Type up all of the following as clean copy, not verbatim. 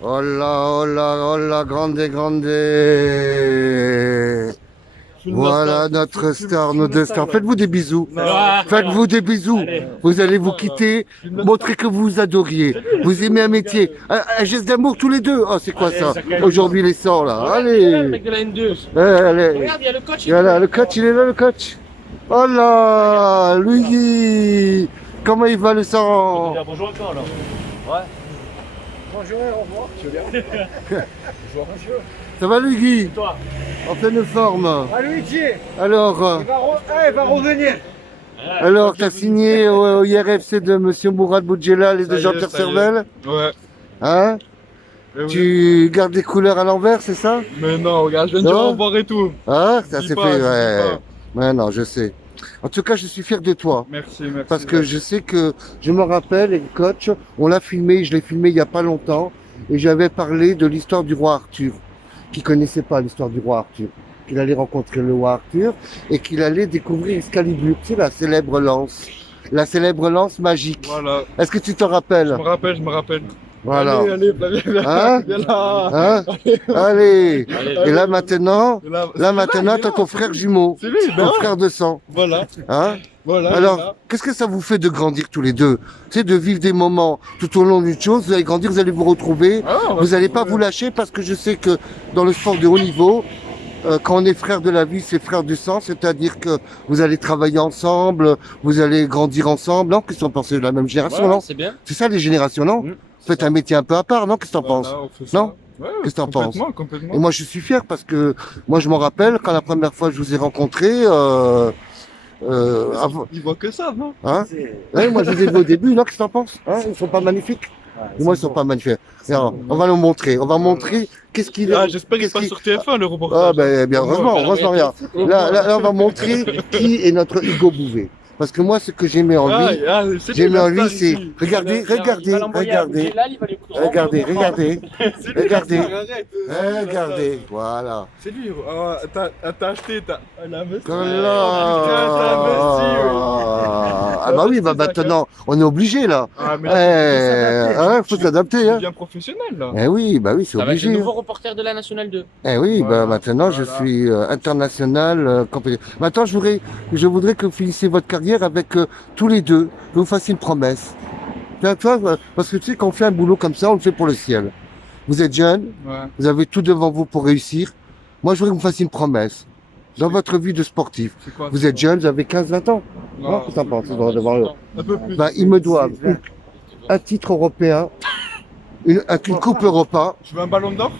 Oh là, oh là, grande, grande. Voilà notre star, nos deux stars. Faites-vous des bisous. Faites-vous des bisous. Vous allez vous quitter, montrer que vous vous adoriez. Vous aimez un métier. Un geste d'amour tous les deux. Oh, c'est quoi ça? Aujourd'hui, les sorts là. Allez. Avec de la N2. Allez. Regarde, il y a le coach. Voilà, le coach, il est là, le coach. Oh là, Luigi. Comment il va le sang? Bonjour encore alors. Ouais. Bonjour, au revoir. Tu veux bien? Bonjour. Ça va, Luigi? Toi. En pleine forme. Ah Luigi, Alors, il va revenir. alors, t'as signé au IRFC de Monsieur Mourad Boudjelal et de Jean-Pierre Servel? Ouais. Hein? Eh oui. Tu gardes les couleurs à l'envers, c'est ça? Mais non, regarde, je viens de dire Non. au revoir et tout. Ah, ça Dis s'est pas, fait, dis ouais. Ouais, non, je sais. En tout cas, je suis fier de toi. Merci, merci. Parce que je sais que, je me rappelle, et le coach, on l'a filmé, je l'ai filmé il n'y a pas longtemps, et j'avais parlé de l'histoire du roi Arthur, qui connaissait pas l'histoire du roi Arthur, qu'il allait rencontrer le roi Arthur, et qu'il allait découvrir Excalibur, tu sais, la célèbre lance magique. Voilà. Est-ce que tu te rappelles? Je me rappelle. Voilà. Allez, viens Hein? là. Hein? Allez. Allez. Et là maintenant, Et là, maintenant, il est t'as là, ton frère jumeau, C'est lui, ton non? frère de sang. Voilà. Hein? Voilà. il est Alors, là. qu'est-ce que ça vous fait de grandir tous les deux? C'est de vivre des moments tout au long d'une chose, vous allez grandir, vous allez vous retrouver, Ah, on va vous se n'allez pas retrouver. vous lâcher parce que je sais que dans le sport de haut niveau, quand on est frère de la vie, c'est frère du sang, c'est-à-dire que vous allez travailler ensemble, vous allez grandir ensemble, non? Qu'est-ce que t'en penses de la même génération, non? C'est bien. C'est ça les générations, non? Mm. Faites un métier un peu à part, non? Qu'est-ce que t'en penses? Voilà, on fait ça. Non? Ouais, Qu'est-ce que t'en penses? Complètement, complètement. Et moi, je suis fier parce que moi, je m'en rappelle quand la première fois que je vous ai rencontré, Il voit que ça, non? hein? Ouais, moi, je les ai vus au début, non? Qu'est-ce que t'en penses? Hein? Ils sont pas magnifiques? Moi, ils sont pas magnifiques. Alors, on va le montrer. On va montrer qu'est-ce qu'il Ah, est. j'espère qu'il qu'est-ce passe qu'il- sur TF1 le Ah, reportage. ben, bien, heureusement, rien. Là, on va montrer qui est notre Hugo Bouvet. Parce que moi, ce que j'aimais en lui, c'est j'ai mis en lui, la star c'est, ici. regardez, regardez, regardez, regardez, regardez, voilà. C'est lui. T'as acheté, t'as investi. Ah bah oui, bah maintenant, on est obligé là. Ah, mais Faut s'adapter. c'est Hein. bien professionnel là. Eh oui, bah oui, c'est Ça va être le obligé. nouveau reporter de la Nationale 2. Eh oui, Voilà. bah maintenant je Voilà. suis international compétiteur. Maintenant je voudrais que vous finissiez votre carrière avec tous les deux, que vous fassiez une promesse. Tiens, toi, parce que tu sais, quand on fait un boulot comme ça, on le fait pour le ciel. Vous êtes jeune, Ouais. vous avez tout devant vous pour réussir. Moi, je voudrais que vous fassiez une promesse dans C'est- votre vie de sportif. C'est quoi? Vous êtes jeune, vous avez 15-20 ans. Non, qu'est-ce que t'en penses? Vous devez avoir Un peu plus. Ben, ils me doivent un titre européen, une coupe Europa. Tu veux un ballon d'or?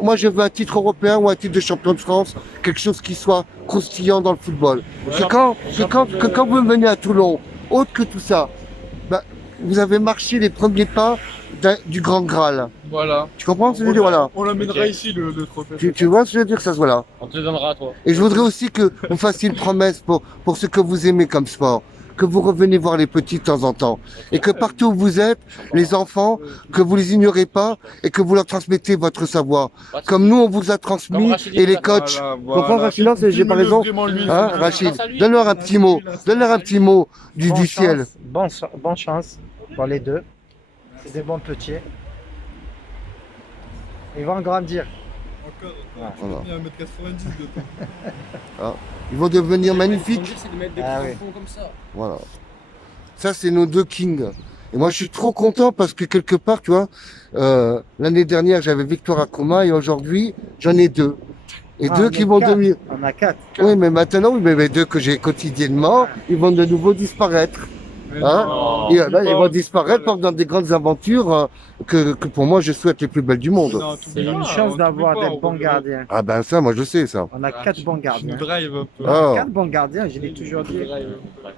Moi, je veux un titre européen ou un titre de champion de France, quelque chose qui soit croustillant dans le football. Que quand vous venez à Toulon, autre que tout ça, ben, vous avez marché les premiers pas du Grand Graal. Voilà. Tu comprends ce que je veux dire? Voilà. On l'amènera Ok. ici le trophée. Tu vois ce que je veux dire? Ça se voit là. On te le donnera à toi. Et je voudrais aussi que vous fassiez une promesse pour ce que vous aimez comme sport. Que vous revenez voir les petits de temps en temps. Et que partout où vous êtes, les enfants, que vous les ignorez pas et que vous leur transmettez votre savoir. Comme nous, on vous a Comme transmis Rachid et les Issa. coachs. Voilà. Comprends, Rachid, non, j'ai pas raison. Hein, Rachid, donne-leur un petit mot. Donne-leur un petit mot du ciel. Bonne chance pour les deux. C'est des bons petits. Ils vont grandir. Encore, tu Voilà. m'as mis 1m90 de temps. Ils vont devenir magnifiques. C'est de mettre des Ah petits oui. enfants comme ça. Voilà. Ça, c'est nos deux kings. Et moi, je suis trop content parce que quelque part, tu vois, l'année dernière, j'avais Victor Akuma et aujourd'hui, j'en ai deux. Et Ah, deux on qui est vont quatre. devenir. On a 4. Oui, mais maintenant, oui, mais les deux que j'ai quotidiennement, ils vont de nouveau disparaître. Mais Hein non, Et, oublie là, ils pas, vont oublie disparaître pas, dans des grandes aventures que pour moi, je souhaite les plus belles du monde. Non, C'est t'oublies une pas, chance on d'avoir t'oublie pas, des on bons veut- gardiens. Ah ben ça, moi, je sais ça. On a 4 bons Tu gardiens. nous drive un peu. Ah. 4 bons gardiens, je l'ai toujours dit.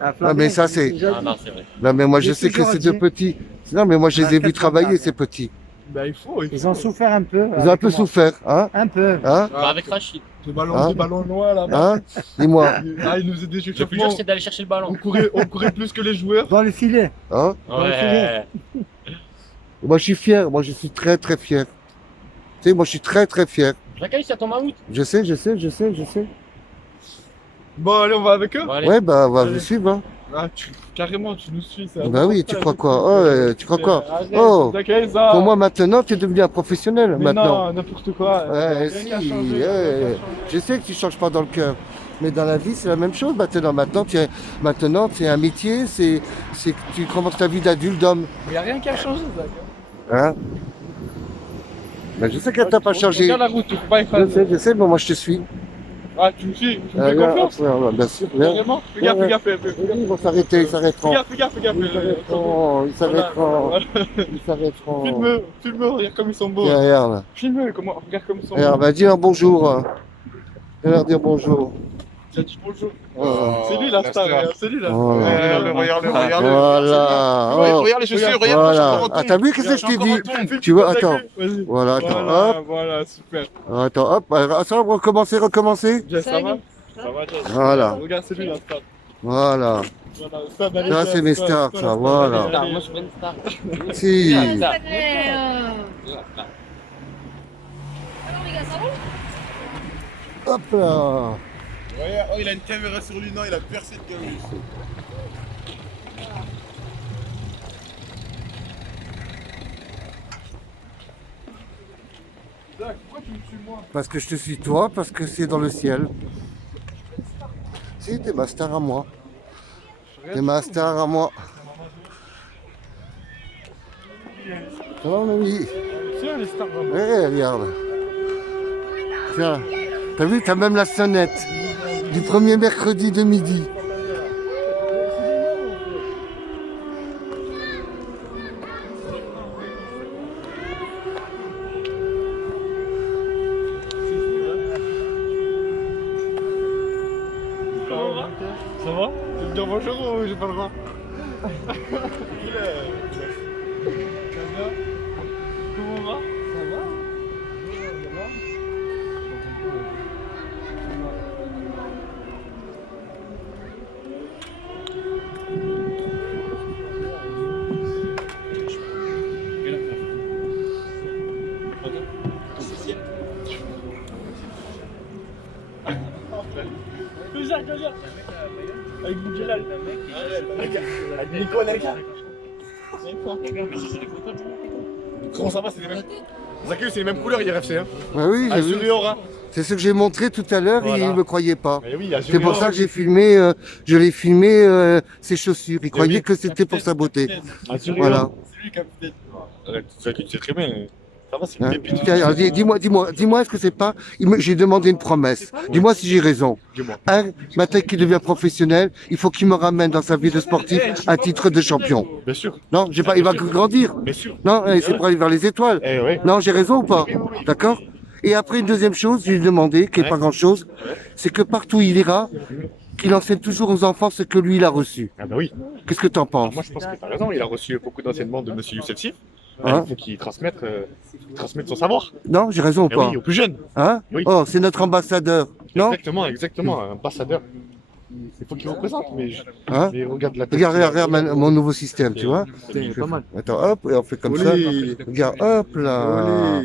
Ah, mais ça, c'est- Ah non, c'est vrai. Non, mais moi, je J'ai sais que toujours ces dit. deux petits. Non, mais moi, je les ai vus travailler, ces petits. Bah, il faut. Ils ont souffert un peu. Ils ont un peu avec moi. souffert, hein? Un peu. Hein? Bah, avec Rachid. Des ballons, Hein des ballons noirs là-bas. Hein? Dis-moi. Ah, il nous faisait des Le plus dur, échauffements. c'est d'aller chercher le ballon. On courait plus que les joueurs. Dans le filet. Hein? Ouais. Moi, je suis fier. Moi, je suis très, très fier. Tu sais, moi, je suis très, très fier. J'accueille, c'est à ton mammouth. Je sais. Bon, allez, on va avec eux. Bon, allez. Ouais, bah, on va vous suivre, hein. Ah, carrément, tu nous suis. Ça. Bah oui, tu crois quoi? Oh, tu crois quoi? Arrête, Oh, t'inquiète, ça. pour moi maintenant, tu es devenu un professionnel Mais maintenant. non, n'importe quoi. Ouais, Rien si, qu'à changer, ouais. rien qu'à changer. Je sais que tu changes pas dans le cœur, mais dans la vie, c'est la même chose maintenant. Maintenant, c'est un métier, c'est que tu commences ta vie d'adulte, d'homme. Il n'y a rien qu'à changer, Zach. Hein? Ben, je sais qu'elle t'a pas changé. Regarde la route, tu peux pas écraser. Je sais, mais moi je te suis. Ah, tu me suis, tu me fais confiance. Bien sûr, bien. Carrément. Fais gaffe, fais gaffe. Ils vont s'arrêter, ils s'arrêteront. Fais gaffe. Ils s'arrêteront. Ils s'arrêteront. Filme-le, regarde comme ils sont beaux. Regarde là. Filme-le, regarde comme ils sont beaux. Regarde, bah, dis leur bonjour. Viens leur dire bonjour. Tu as dit bonjour. Oh. C'est lui la star, regarde, c'est lui la star. Oh. Regarde. Voilà. Oh. Regarde les chaussures, regarde. Voilà. Ah, t'as vu qu'est-ce que je t'ai dit? Tu vois, attends. Vas-y. Voilà, attends, hop. Voilà, super. Attends, hop. Ça va, recommencer. Jess, ça va? Ça va, Jess. Voilà. Regarde, c'est lui la star. Voilà. Voilà, Ça, c'est mes stars, ça, voilà. Moi, je suis pas une star. Si. Alors les gars, ça va? Hop là. Ouais, oh, il a une caméra sur lui, non, il a percé de caméra. Zach, pourquoi tu me suis moi? Parce que je te suis toi, parce que c'est dans le ciel. Si, t'es ma star à moi. T'es ma star à moi. Ça va, mon ami? Tiens, les stars. Ouais, regarde. Tiens, t'as vu, t'as même la sonnette du premier mercredi de midi. Ça va? Tu me dire bonjour ou j'ai pas le droit? Comment on va? Ça va? Avec Boudjelal. Avec Nico, les gars. Comment ça va, c'est les mêmes. Zacchaeus, c'est les mêmes couleurs IRFC, hein. Ouais, oui, j'ai vu. Azuriora. C'est ce que j'ai montré tout à l'heure et Voilà. il ne me croyait pas. Mais oui, C'est pour ça que j'ai filmé, je l'ai filmé ses chaussures. Il croyait oui. que c'était pour sa beauté. Azuriora. Voilà. C'est lui, capitaine. Zacchaeus, c'est très bien. Ça va, c'est Hein? une pépite. Tiens, alors, dis-moi, est-ce que c'est pas. J'ai demandé une promesse. Dis-moi si j'ai raison. Dis-moi. Maintenant qu'il devient professionnel, il faut qu'il me ramène dans sa vie de sportif un titre de champion. Bien sûr, Non, j'ai pas, il va grandir. bien sûr. Non, c'est pour aller vers les étoiles. Eh ouais. Non, j'ai raison ou pas? D'accord? Et après, une deuxième chose, j'ai demandé, qui n'est Ouais. pas grand-chose, c'est que partout où il ira, qu'il enseigne toujours aux enfants ce que lui, il a reçu. Ah bah oui. Qu'est-ce que tu en Alors penses? moi, je pense que t'as raison. Il a reçu beaucoup d'enseignements de Monsieur Youssef Sif. Hein? Il faut qu'il transmette son savoir. Non, j'ai raison ou Eh pas? oui, aux plus jeunes. Hein? Oui. Oh, c'est notre ambassadeur. Non? Exactement, un ambassadeur. Il faut qu'il représente, Hein? mais regarde la tête. Regarde mon nouveau système, tu vois? C'est pas mal. Attends, hop, et on fait comme ça. Regarde, hop là.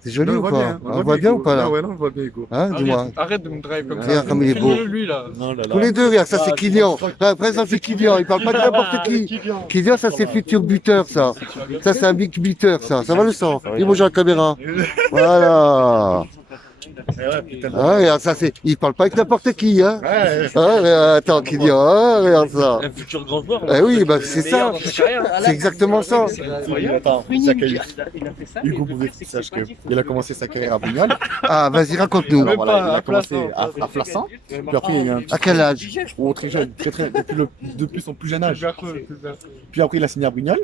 C'est joli ou pas? On voit bien ou pas là? Ouais, non, on voit bien, Hugo. Hein, dis-moi. Arrête de me drive comme ça. Regarde comme il est beau. Filme-le, lui là. Non, là, Tous les deux, regarde, ça c'est Kylian. Après ça c'est Kylian, il parle pas de n'importe qui. Kylian, ça c'est futur buteur, ça. Ça c'est un big buteur, ça. Ça va le sang? Dis bonjour à la caméra. Voilà. Ah, regarde, ça c'est. Il parle pas avec n'importe qui, hein. Ouais, Ah, regarde, attends, Kylian, ah, regarde ça. Un futur grand joueur. Eh oui, bah c'est ça. C'est exactement ça. attends, Zacchaeus. Hugo Bouvet, sache qu'il a commencé sa carrière à Bougnol. Ah, vas-y, raconte-nous. Même Voilà, il pas a à commencé Flassan. à Flassan. Puis après, il y a eu un À quel âge? Oh, très jeune, depuis son plus jeune âge. Puis après, il a signé à Brignoles.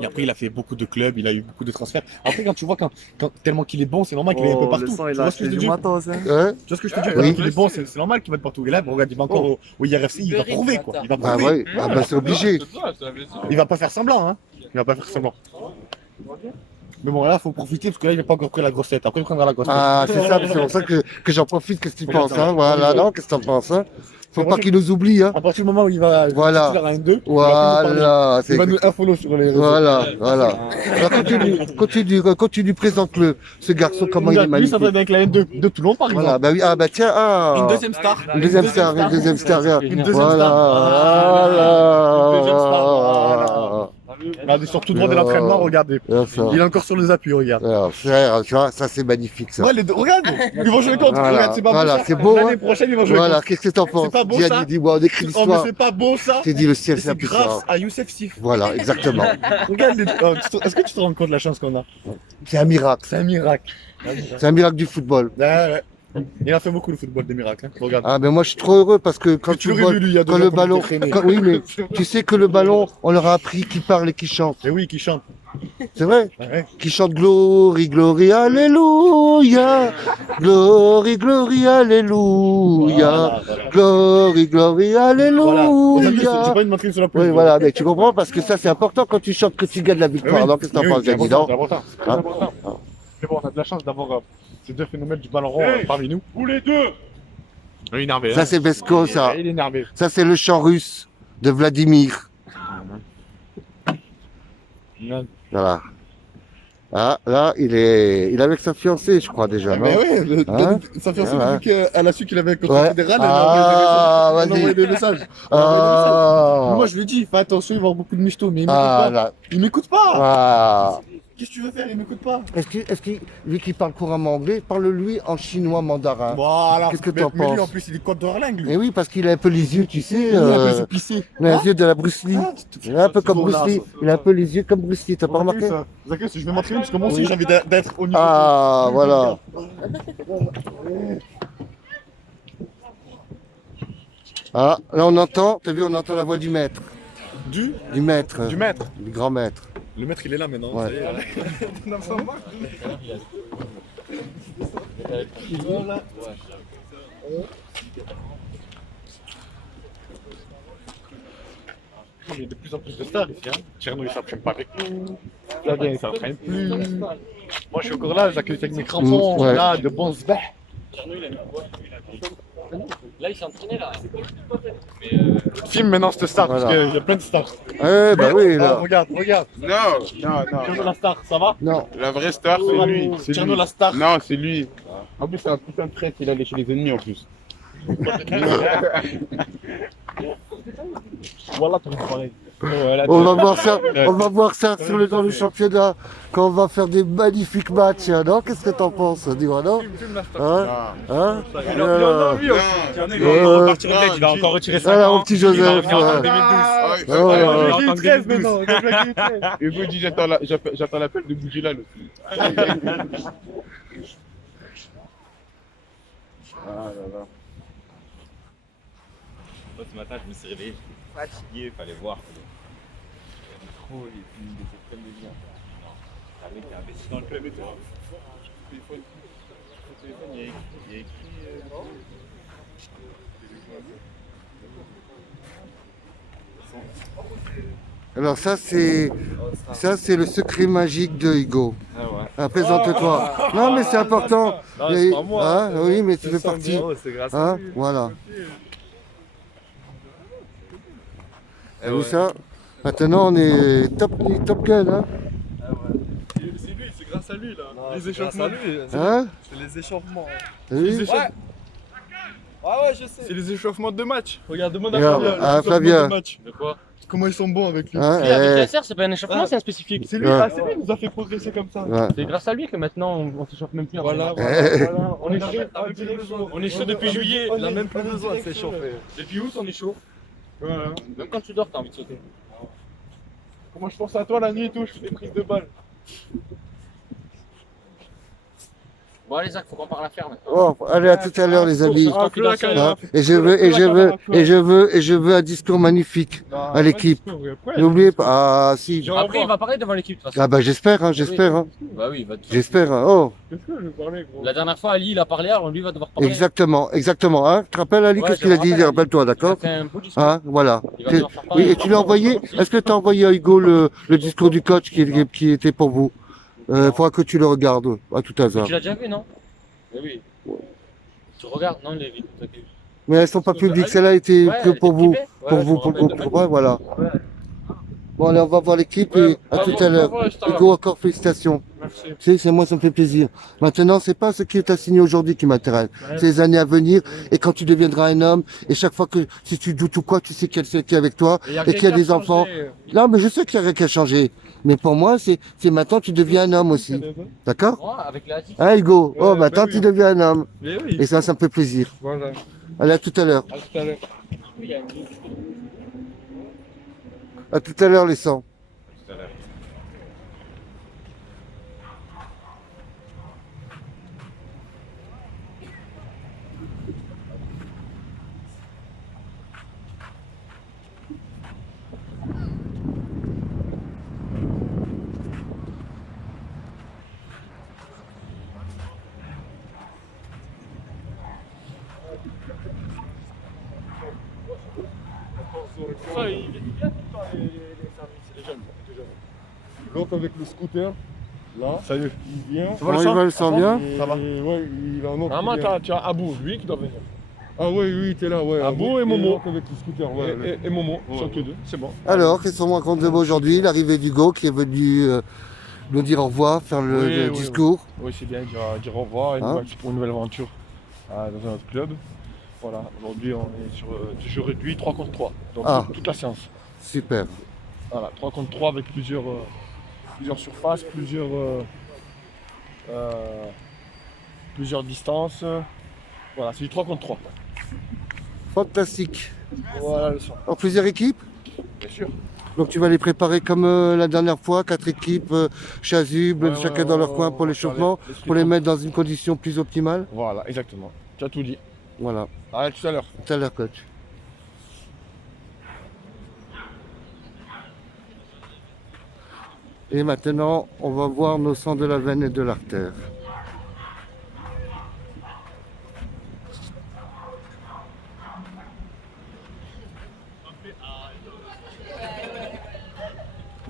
Et après, il a fait beaucoup de clubs, il a eu beaucoup de transferts. Après, quand tu vois, tellement qu'il est bon, c'est normal qu'il est un peu partout. Tu vois ce que je te dis? Tu Hein? vois ce que je te dis? Oui. Quand il est bon, c'est normal qu'il va de partout. Et là, regarde, il va encore au IRFC, il va prouver quoi. Il va Ah prouver. ouais, ah bah c'est obligé. Il va pas faire semblant, hein. Il va pas faire semblant. Mais bon, là, faut profiter parce que là, il n'a pas encore pris la grossette. Après, il prendra la grossette. Ah, c'est ça, c'est pour ça que j'en profite. Qu'est-ce que tu penses, hein? Voilà, non, qu'est-ce que tu en penses, hein? Faut pas qu'il nous oublie, hein? À partir du moment où il va Voilà. faire un 2, Voilà, il va nous unfollow sur les réseaux. voilà, voilà. Alors, continue, présente-le, ce garçon, comment il est Lui, magnifique. ça avec la N2 de Toulon, par exemple. Voilà, bah oui, ah, bah tiens, ah. Une deuxième star. Une deuxième star, Une deuxième star. Voilà, Une deuxième star. Regardez, sur tout droit de l'entraînement, regardez. Voilà, ça. Il est encore sur les appuis, regarde. Alors, frère, tu vois, ça c'est magnifique, ça. Ouais, regarde, ils vont jouer contre. Voilà, Regarde, c'est pas voilà, beau. c'est beau, L'année hein. prochaine, ils vont jouer Voilà, contre. qu'est-ce que t'en penses? pas beau, Dis, ça dis-moi, on écrit Oh, mais l'histoire. c'est pas beau ça. T'es dit le ciel, c'est C'est la grâce puissance. à Youssef Sif. Voilà, exactement. Regarde, est-ce que tu te rends compte de la chance qu'on a? C'est un miracle. C'est un miracle. C'est un miracle du football. Ouais, ouais. Il a fait beaucoup le football des miracles. Hein. Regarde. Ah, mais moi, je suis trop heureux parce que quand Tu le l'aurais vu, lui, il y a 2 quand ans, le quand il ballon, était traîné. oui, mais tu sais que le ballon, on leur a appris qu'il parle et qu'il chante. Et oui, qui chante. C'est vrai? Ouais. Qui chante glory, glory, alléluia. Glory, glory, alléluia. Glory, glory, Voilà. Aujourd'hui, j'ai alléluia. pas une menterie sur la pelouse. Oui, voilà, mais tu comprends parce que ça, c'est important quand tu chantes que tu gagnes la Mais victoire. oui. Donc, qu'est-ce que t'en Mais penses, oui, c'est Jackie, important, non? c'est important. C'est Hein important. Mais bon, on a de la chance d'avoir ces deux phénomènes du ballon rond parmi nous. Vous les deux. Il est énervé. Ça, c'est Vesco, ça. Il est énervé. Ça, c'est le chant russe de Vladimir. Voilà. Ah, là, il est avec sa fiancée, je crois, déjà, non? Mais oui, Hein sa fiancée, Ouais. vu qu'elle a su qu'il avait un contrat Ouais. fédéral, Ah, elle a envoyé des messages. Ah, Moi, je lui dis, fais attention, il va y avoir beaucoup de michto, mais il ah, m'écoute pas. là. Il m'écoute pas. Ah. Qu'est-ce que tu veux faire? Il m'écoute pas. Est-ce qu'il, lui qui parle couramment anglais, parle-lui en chinois mandarin. Voilà. Qu'est-ce que Mais- t'en Mais lui, penses en plus, il est côte de Harlingue, lui. Et oui, parce qu'il a un peu les yeux, tu sais, Il est un peu épicé. il a les yeux de la Bruce Lee. Ah, Il est un peu comme c'est Bruce drôle, Lee. là, ça. Il a un peu les yeux comme Bruce Lee, t'as pas remarqué? Zachary, je vais m'entraîner parce que moi aussi, j'ai envie d'être au niveau. Ah, voilà. Ah, là on entend, t'as vu, on entend la voix du maître. Du Du Du maître. Du grand maître. Le maître, il est là maintenant. Ouais. ça y est. Il y a de plus en plus de stars ici. Hein. Tcherno, il s'entraîne pas avec nous. Flavien, il s'entraîne plus. Moi, je suis encore là, j'accueille avec mes crampons. Ouais. Là, de bons sbeh. Là, il s'est entraîné là. Filme maintenant cette star, Voilà. parce qu'il y a plein de stars. Eh ben oui, Ah, là. regarde. Non, Tcherno, la star, ça va? Non. la vraie star, c'est lui. C'est Tcherno, lui. la star. Non, c'est lui. En plus, c'est un putain de traître, il allait chez les ennemis en plus. Voilà, ton pareil. On va voir ça sur le dans le championnat quand on va faire des magnifiques matchs. Hein, non? Qu'est-ce que t'en penses? Dis-moi, non? Hein? Hein? Il va repartir au bled, il va encore retirer 5 Voilà, ans. mon petit Il va Joseph. revenir en Ouais. 2012. Oh, ouais, ouais. En tant que 13 2012. maintenant. Et vous dit, j'attends l'appel de Boudjilal aussi. Ah là là. Moi, ce matin, je me suis réveillé fatigué, il fallait voir. Trop, il est une des extrêmes de bien. Un mec qui a investi dans le club et tout. Il y a écrit. Alors ça c'est le secret magique de Hugo. Ah ouais. Ah, présente-toi. Non mais c'est important. Non, c'est pas moi. Hein, oui mais tu fais partie. C'est grâce à Hein, lui. voilà. Eh T'as vu ouais. ça? Maintenant on est top gun, hein? C'est lui, c'est grâce à lui là. Les échauffements. Hein? C'est les échauffements. T'as vu? Ouais, je sais. C'est les échauffements de match. Regarde, demande à Regarde, Flavien. à les échauffements Flavien. de match. De quoi? Comment ils sont bons avec lui. Hein, Oui, avec eh, la serre, c'est pas un échauffement, c'est un spécifique. C'est lui, Ouais. c'est lui qui nous a fait progresser comme ça. ouais. C'est grâce à lui que maintenant on s'échauffe même plus. en Voilà, fait. voilà. On est chaud. On est chaud depuis juillet. Il a même plus besoin de s'échauffer. Depuis août, on est chaud. Même quand tu dors, t'as envie de sauter. Moi je pense à toi la nuit et tout, je fais des prises de balles. Bon, allez, Zach, faut qu'on parle à faire maintenant. Oh, allez à tout à l'heure les amis. Ah, plus la carrière. Hein, et je veux un discours magnifique à l'équipe. N'oubliez pas. Ah si. Après, il va parler devant l'équipe de toute façon. Ah bah j'espère, hein, j'espère. Hein. Bah oui, il va. J'espère. Hein. Oh, Qu'est-ce que je vais parler gros? La dernière fois, Ali, il a parlé, alors lui va devoir parler. exactement. Hein. Tu te rappelles Ali, Ouais, qu'est-ce je qu'il a me dit? rappelle, Rappelle-toi, Il a d'accord? fait un beau discours. Hein, voilà. Il va devoir faire parler. Oui, et tu l'as envoyé? Est-ce que tu as envoyé à Hugo le discours du coach qui était pour vous? Faudra que tu le regardes à tout hasard. Tu l'as déjà vu, non? Oui. Tu regardes, non, les vidéos. Mais elles sont pas publiques, celle-là était Ouais, que elle pour est vous, privée. pour Ouais, vous, je pour me le rappelle. groupe. Ouais, voilà. Ouais. Bon, allez, on va voir l'équipe et à tout à l'heure. Hugo, encore félicitations. Merci. Tu sais, c'est moi, ça me fait plaisir. Maintenant, c'est pas ce qui t'a signé aujourd'hui qui m'intéresse. Ouais. C'est les années à venir et quand tu deviendras un homme et chaque fois que, si tu doutes ou quoi, tu sais qu'il y a avec toi et qu'il y a des enfants. Non, mais je sais qu'il y a rien qui a changé. Mais pour moi, c'est maintenant, tu deviens un homme aussi. D'accord? Ouais, avec la Hein, Hugo? Oh, Ouais, maintenant, bah oui. tu deviens un homme. Mais oui. Et ça me fait plaisir. Voilà. Allez, à tout à l'heure. À tout à l'heure. À tout à l'heure, les sangs. Tout à l'heure. Ça, il vient tout le temps les services, les jeunes. L'autre avec le scooter, là, Salut. il vient. Comment il va, le sang bien? Et Ça va. ouais, il a un autre. Normalement, qui vient. tu as Abou, lui qui doit venir. Ah ouais, oui, t'es là, ouais. Abou et Et Momo. l'autre avec le scooter, ouais. Et Momo, Ouais. ils sont tous deux, c'est bon. Alors, qu'est-ce qu'on raconte de beau aujourd'hui? L'arrivée d'Hugo qui est venu nous dire au revoir, faire le, Oui, le oui, discours. Oui, c'est bien, dire au revoir Hein? pour une nouvelle aventure dans un autre club. Voilà, aujourd'hui on est sur jeu réduit 3 contre 3, donc Ah. toute la séance. Super. Voilà, 3 contre 3 avec plusieurs surfaces, plusieurs distances. Voilà, c'est du 3 contre 3. Fantastique. Voilà le son. En plusieurs équipes? Bien sûr. Donc tu vas les préparer comme la dernière fois, 4 équipes chasubles, Ouais, chacun ouais, dans leur ouais, coin ouais, pour ouais, l'échauffement, l'esprit pour les de mettre dans une condition plus optimale. Voilà, exactement. Tu as tout dit. Voilà. Allez, tout à l'heure. Tout à l'heure, coach. Et maintenant, on va voir nos sangs de la veine et de l'artère.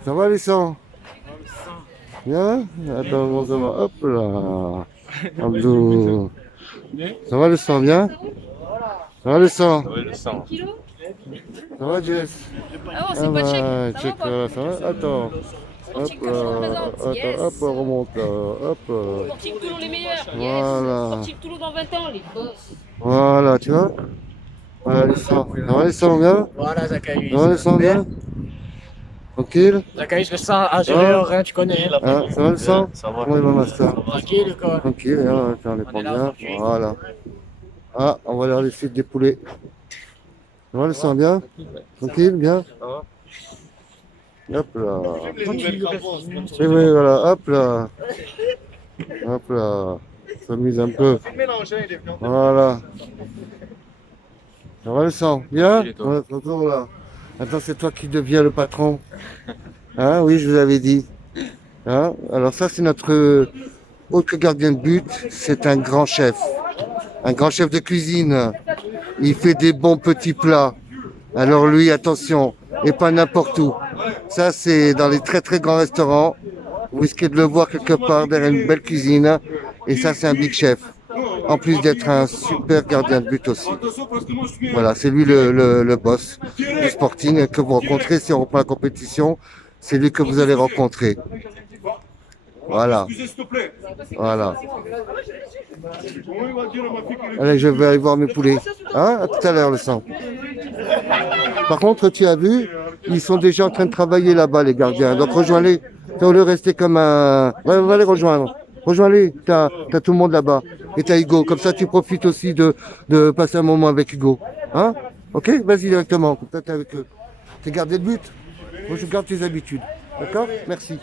Ça va les sangs? Bien? Attends, bon, ça va. Hop là. Abdou. Ça va le sang, bien? Ça va le sang? Ouais, le sang. Kilo? Ça va Jess? Ah bon, c'est pas check. Ça check, va pas? ça va? Attends. Hop Sporting là, Toulon présente. Yes. hop, on remonte là, hop. Sporting Toulon les meilleurs. Voilà. Yes. Sporting Toulon dans 20 ans, les boss. Voilà, tu vois? Voilà les sangs. Ça va les sangs, bien? Voilà, Zachary. Ça va les sangs, bien? Tranquille? Zachary, je le sens à gérer, tu connais. Hein, ça va le sang? Ça va. Comment il va, Master? Tranquille, quoi. Tranquille, hein, on les prend bien. Voilà. Ah, on va leur laisser des poulets. Ça va le sang, bien? Tranquille, bien? Hop là. Oui, oui, voilà, hop là. Hop là. On s'amuse un peu. Voilà. Ça va le sang? Bien? Ouais, toujours là. Attends, c'est toi qui deviens le patron. Hein? Oui, je vous avais dit. Hein? Alors ça, c'est notre autre gardien de but. C'est un grand chef. Un grand chef de cuisine. Il fait des bons petits plats. Alors lui, attention, et pas n'importe où. Ça, c'est dans les très très grands restaurants. Vous risquez de le voir quelque part derrière une belle cuisine. Et ça, c'est un big chef. En plus d'être un super gardien de but aussi. Voilà, c'est lui le boss du Sporting que vous rencontrez si on reprend la compétition. C'est lui que vous allez rencontrer. Voilà. Voilà. Allez, je vais aller voir mes poulets. Hein? À tout à l'heure, le sang. Par contre, tu as vu, ils sont déjà en train de travailler là-bas, les gardiens. Donc, rejoins-les. Au lieu de rester comme un... Ouais, va les rejoindre. Rejoins-les. T'as tout le monde là-bas. Et t'as Hugo. Comme ça, tu profites aussi de passer un moment avec Hugo. Hein? Ok? Vas-y directement. Comme ça, t'es avec eux. T'es gardé de but. Moi, je garde tes habitudes. D'accord? Merci.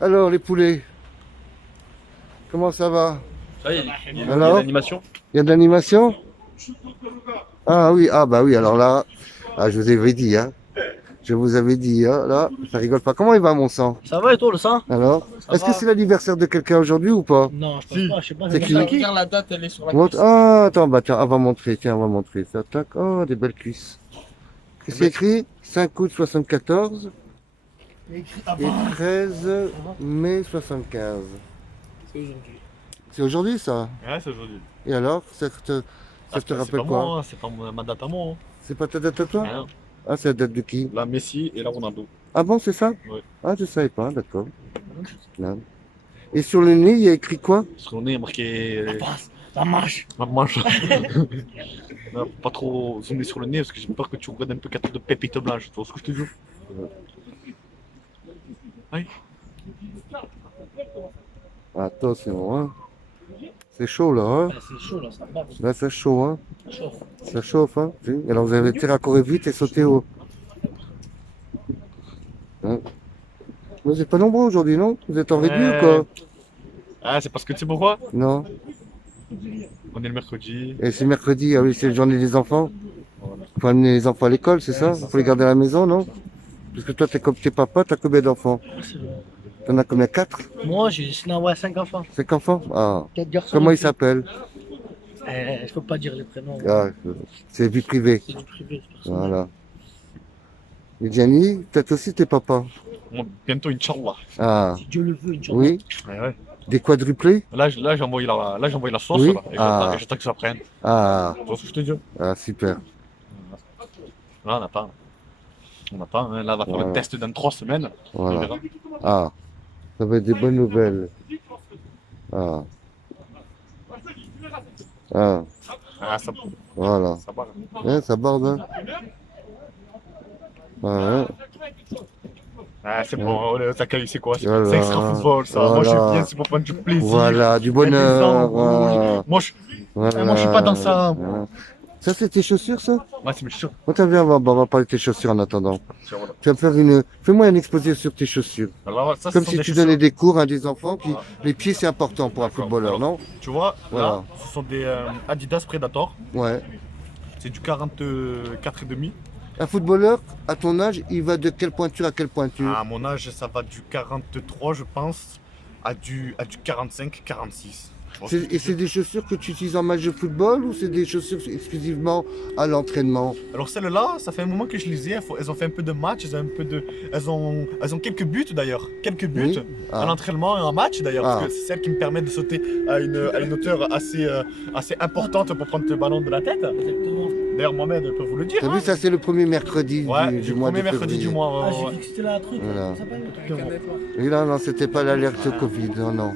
Alors, les poulets. Comment ça va? Ça y est, il y a Alors? l'animation. Il y a de l'animation? Ah oui, ah bah oui, alors là, ah, je vous avais dit, hein. Je vous avais dit, hein, là, ça rigole pas. Comment il va, mon sang? Ça va et toi, le sang? Alors? Est-ce que c'est l'anniversaire de quelqu'un aujourd'hui ou pas? Non, je pense pas, je sais pas. C'est qui? Regarde la date, elle est sur la Montre- Ah, attends, bah tiens, on va montrer, tiens, on va montrer ça. Tac, oh, des belles cuisses. Qu'est-ce qu'il y a écrit? 5 août 74. et 13 mai 75. C'est aujourd'hui. C'est aujourd'hui ça? Ouais, c'est aujourd'hui. Et alors, ça te rappelle quoi? C'est pas ma date à moi. C'est pas ta date à toi? Hein. Ah, c'est la date de qui? La Messi et la Ronaldo. Ah bon, c'est ça? Ouais. Ah, je savais pas, d'accord. Là. Et sur le nez, il y a écrit quoi? Sur le nez, il y a marqué. Ça marche. Ma manche. Non, faut pas trop zoomer sur le nez parce que j'ai peur que tu regardes un peu quatre de pépite blanche. Tu vois ce que je te dis? Oui. Attention, hein. C'est chaud là, hein. C'est chaud là, ça bat. Là, c'est chaud, hein. Ça chauffe. Ça chauffe, hein. Si. Alors, vous avez été à courir vite et sauter haut. Hein. Vous n'êtes pas nombreux aujourd'hui, non? Vous êtes en réduit ou quoi? Ah, c'est parce que tu sais pourquoi? Non. On est le mercredi. Et c'est mercredi, ah oui, c'est la journée des enfants. Faut amener les enfants à l'école, c'est ça? Faut les garder à la maison, non? Parce que toi, t'es comme tes papas, t'as combien d'enfants? T'en as combien? 4? Moi, j'ai 5 enfants. 5 enfants? Ah. 4 garçons. Comment ils s'appellent? Je peux pas dire les prénoms. Ah, c'est vie privée. C'est du privé, c'est personnel. Voilà. Et Gianni, peut-être aussi tes papas? Bon, bientôt, Inch'Allah. Ah. Si Dieu le veut, Inch'Allah. Oui? Ouais. Des quadruplés? Là, j'ai envoyé la sauce. Oui. Là, et Ah. j'attends que ça prenne. Ah. Tu vois ce que je te dis? Ah, super. Là, on n'a pas. On n'a pas. Hein. Là, on va faire Voilà. le test dans 3 semaines. On Voilà. verra. Ah. Ça va être des bonnes nouvelles. Ah. Ah. Ah, ça, Voilà. ça barre. Hein, ça borde, hein? Ouais. Ah, c'est bon, oh, le Zakaï, c'est quoi? C'est Voilà. extra football, ça. Moi, je Voilà. suis bien, c'est pour prendre du plaisir. Voilà, du Il y a des bonheur. embrouilles. Voilà. Moi, je Voilà. moi, je suis pas dans ça. Voilà. Ça, c'est tes chaussures, ça? Ouais, c'est mes chaussures. On viens, on va parler de tes chaussures en attendant. Voilà. Tu vas me faire une. Fais-moi un exposé sur tes chaussures. Alors, ça, Comme ce sont si des tu chaussures. donnais des cours à des enfants qui. Les pieds, c'est important pour un footballeur, non? Tu vois, Voilà. là, ce sont des Adidas Predator. Ouais. C'est du 44,5. Un footballeur, à ton âge, il va de quelle pointure à quelle pointure? À mon âge, ça va du 43, je pense, à du 45, 46. Et c'est des chaussures que tu utilises en match de football ou c'est des chaussures exclusivement à l'entraînement? Alors celles-là, ça fait un moment que je les ai. Elles ont fait un peu de match, elles ont quelques buts d'ailleurs, quelques buts Oui. à Ah. l'entraînement et en match d'ailleurs, Ah. parce que c'est celles qui me permettent de sauter à une hauteur assez importante pour prendre le ballon de la tête. Exactement. D'ailleurs, Mohamed peut vous le dire. T'as hein. vu, ça c'est le premier mercredi Ouais, du du mois de premier mercredi février. du mois. Ah, ouais, j'ai ouais. dit que c'était là un truc. Voilà. Comment ça s'appelle? Et là, non, c'était pas l'alerte Covid, non, non.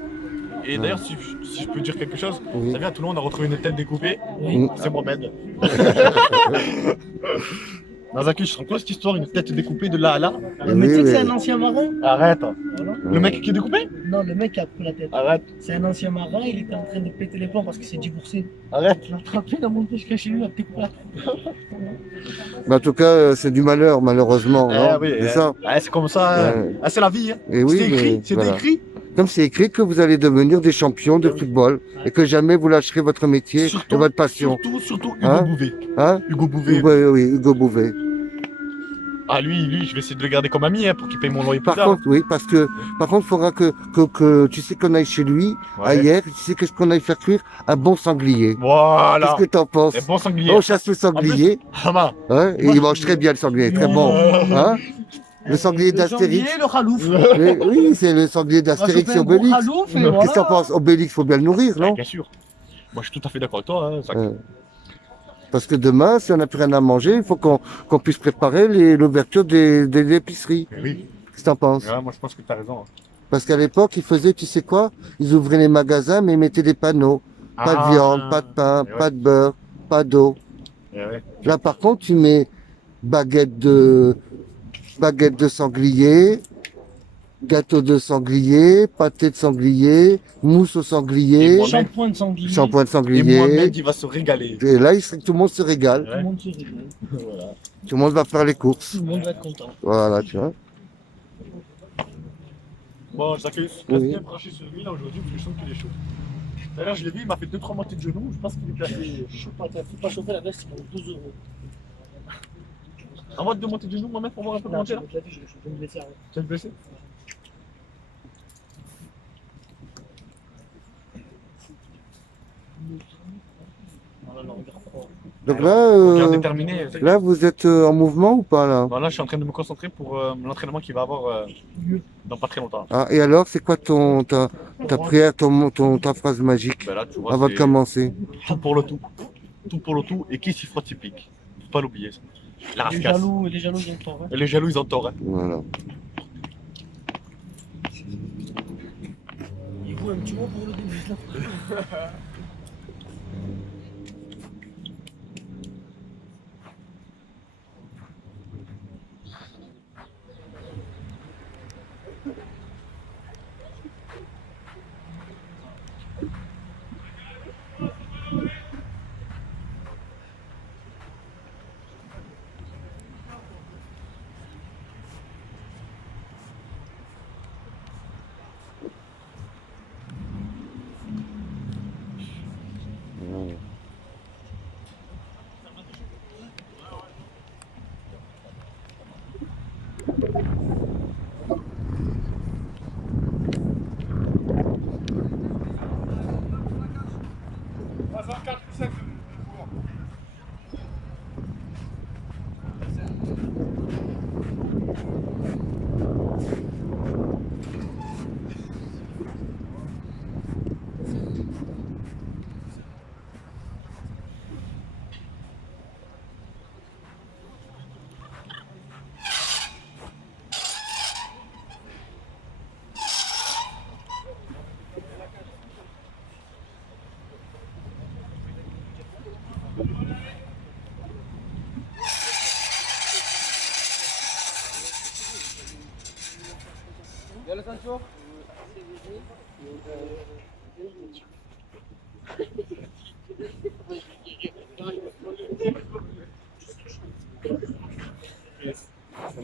Et d'ailleurs, si je peux dire quelque chose, Oui. vous savez, à Toulon, on a retrouvé une tête découpée. Mm. C'est Mohamed. Nazaki, je te raconte cette histoire, une tête découpée de là à là. Oui, Mais tu sais que oui. c'est un ancien marin? Arrête. Voilà. Le mec qui est découpé? Non, le mec qui a pris la tête. Arrête. C'est un ancien marin, il était en train de péter les plombs parce qu'il s'est divorcé. Arrête. Il l'a attrapé, il a monté jusqu'à chez lui, il a découpé la tête. Mais en tout cas, c'est du malheur, malheureusement, non? C'est ça? C'est comme ça. Ouais. Ah, c'est la vie. Hein. Et oui, C'est écrit. mais C'est voilà. écrit. Comme c'est écrit que vous allez devenir des champions de football et que jamais vous lâcherez votre métier et votre passion. Surtout Hugo Hein? Bouvet. Hein? Hugo Bouvet. Oui, Hugo Bouvet. Ah, lui, je vais essayer de le garder comme ami hein, pour qu'il paye mon loyer plus Par tard. contre, oui, parce que par contre, il faudra que tu sais qu'on aille chez lui, Ouais. hier, tu sais qu'est-ce qu'on aille faire cuire un bon sanglier. Voilà. Qu'est-ce que t'en penses? Les bons sangliers. On chasse le sanglier, Hama. hein, et il mange très bien le sanglier, très bon. Hein? Le sanglier d'Astérix. Le Khalouf. Oui, c'est le sanglier d'Astérix et Obélix. Qu'est-ce que t'en penses? Obélix, faut bien le nourrir, non? Bien sûr. Moi, je suis tout à fait d'accord avec toi. Hein, Zach. Parce que demain, si on n'a plus rien à manger, il faut qu'on puisse préparer l'ouverture des épiceries. Oui. Qu'est-ce que t'en penses? Ouais, moi, je pense que tu as raison. hein. Parce qu'à l'époque, ils faisaient, tu sais quoi? Ils ouvraient les magasins, mais ils mettaient des panneaux. Pas de viande, pas de pain, Et ouais. pas de beurre, pas d'eau. Eh ouais. Là, par contre, tu mets baguette de sanglier, gâteau de sanglier, pâté de sanglier, mousse au sanglier, Et Shampoing de sanglier. shampoing de Et sanglier. Mohamed, il va se régaler. Et là, tout le monde se régale. Tout le monde se régale. Tout le monde va faire les courses. Tout le monde va être content. Voilà, tu vois. Bon, Zach, Oui. reste bien branché sur lui là aujourd'hui parce que je sens qu'il est chaud. D'ailleurs, je l'ai vu, il m'a fait 2-3 montées de genoux. Je pense qu'il est placé. Faut pas chauffer la veste, il vaut 12 €. En mode de montée de genoux, Mohamed, pour voir un peu Non, monter je là. vais me blesser. Tu vas te blesser? Voilà, non, regarde. Donc Regard déterminé. là, vous êtes en mouvement ou pas là? Bon, là, je suis en train de me concentrer pour l'entraînement qu'il va avoir dans pas très longtemps. Ah, et alors, c'est quoi ta prière, ta phrase magique Ben là, tu vois, avant de c'est commencer? tout pour le tout. Tout pour le tout. Et qui s'y frotte, il pique. Faut pas l'oublier. Ça. La Les rascasse. jaloux, ils ont tort. Hein. Et les jaloux, ils ont tort. Hein. Voilà. Il faut un petit mot pour le début là.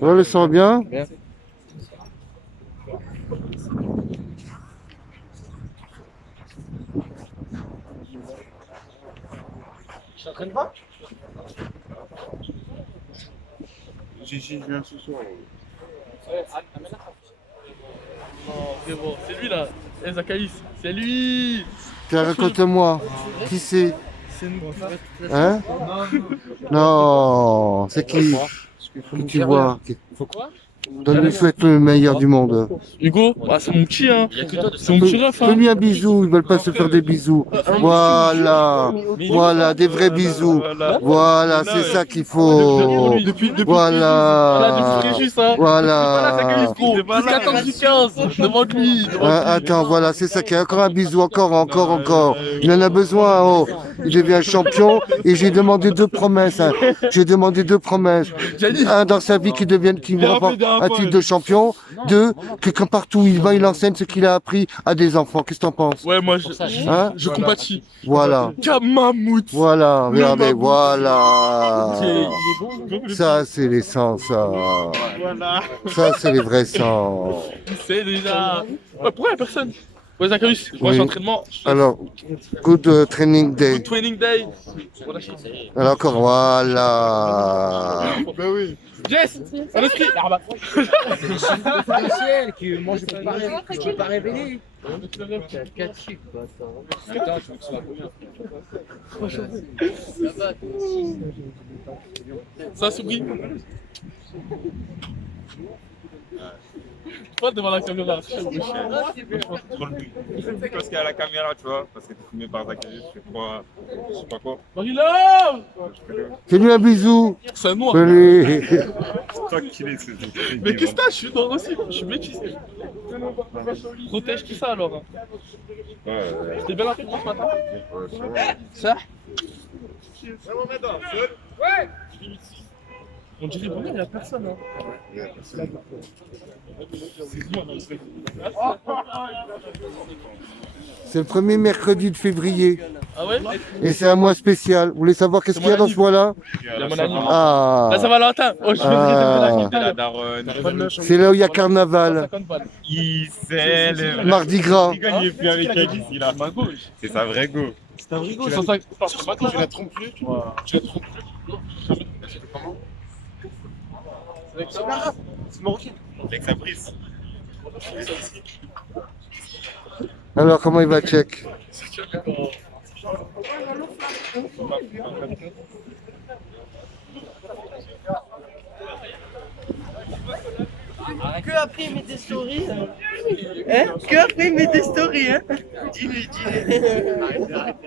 On le sent bien? Je t'entraîne pas? Je viens ce soir. Non, c'est bon, c'est lui là, Zakaïs, c'est lui. Tiens, raconte-moi. Qui c'est? C'est nous. Hein? Non, c'est qui? Que tu vois? Faut quoi? Donne-lui souhaite le meilleur du monde. Hugo, ah, c'est mon petit, hein. C'est mon petit ref, hein. Fais-lui un bisou, ils veulent pas se faire des bisous. Voilà, voilà, des vrais bisous. Voilà, c'est ça qu'il faut. Voilà, voilà. Plus 14 du 15, devant lui. Attends, voilà, c'est ça qu'il y a. Encore un bisou, encore. Il en a besoin, oh. Il devient champion et j'ai demandé 2 promesses. Hein. J'ai demandé 2 promesses. Un, dans sa vie, qu'il me rapporte un titre de champion. 2, que quand partout il va, il enseigne ce qu'il a appris à des enfants. Qu'est-ce que t'en penses? Ouais, moi, Hein? je compatis. Voilà. Kamamout. Voilà, regardez, voilà. Ça, c'est les sangs, ça. Ça, c'est les vrais sangs. C'est déjà. Ouais, pourquoi y'a personne? Ouais, Zakaïs, moi, Oui. j'ai entraînement. Alors, good training day. Good training day. Alors encore, voilà. Ben oui. Yes, un esprit. C'est les chaînes confidentielles que moi je peux pas révéler. 4 chiffres, quoi. Attends, je veux que ce soit combien? Ça sourit. Pas devant la caméra. Trop le but. C'est parce qu'il y a la caméra, tu vois, parce que t'es filmé par Zachary, je crois, je sais pas quoi. Marie-Love. Fais-lui un bisou. C'est un noir. Fais-lui. C'est toi qui l'es, c'est Mais qu'est-ce que t'as? Je suis noir aussi, je suis métis. Protège tout ça alors. T'es bien entraîné ce matin? Ça? On dirait vraiment qu'il n'y a personne. Hein. C'est le premier mercredi de février. Ah ouais? Et c'est un mois spécial. Vous voulez savoir qu'est-ce qu'il y a dans ce mois-là? Il y a mon anniversaire. Ah, La Saint-Valentin. Oh, je Ah. vais la daronne. c'est là où il y a carnaval. Il sait le Mardi Gras. Il est plus avec elle ici là. C'est sa vraie go. C'est un rigo, 150. Tu l'as trompé? Tu l'as trompé? Comment? C'est marocain. Avec sa prise. Alors, comment il va, Tchèque? après il met des stories. Hein? Qu'après il met des stories, hein? Dis-lui, dis-lui. Arrête.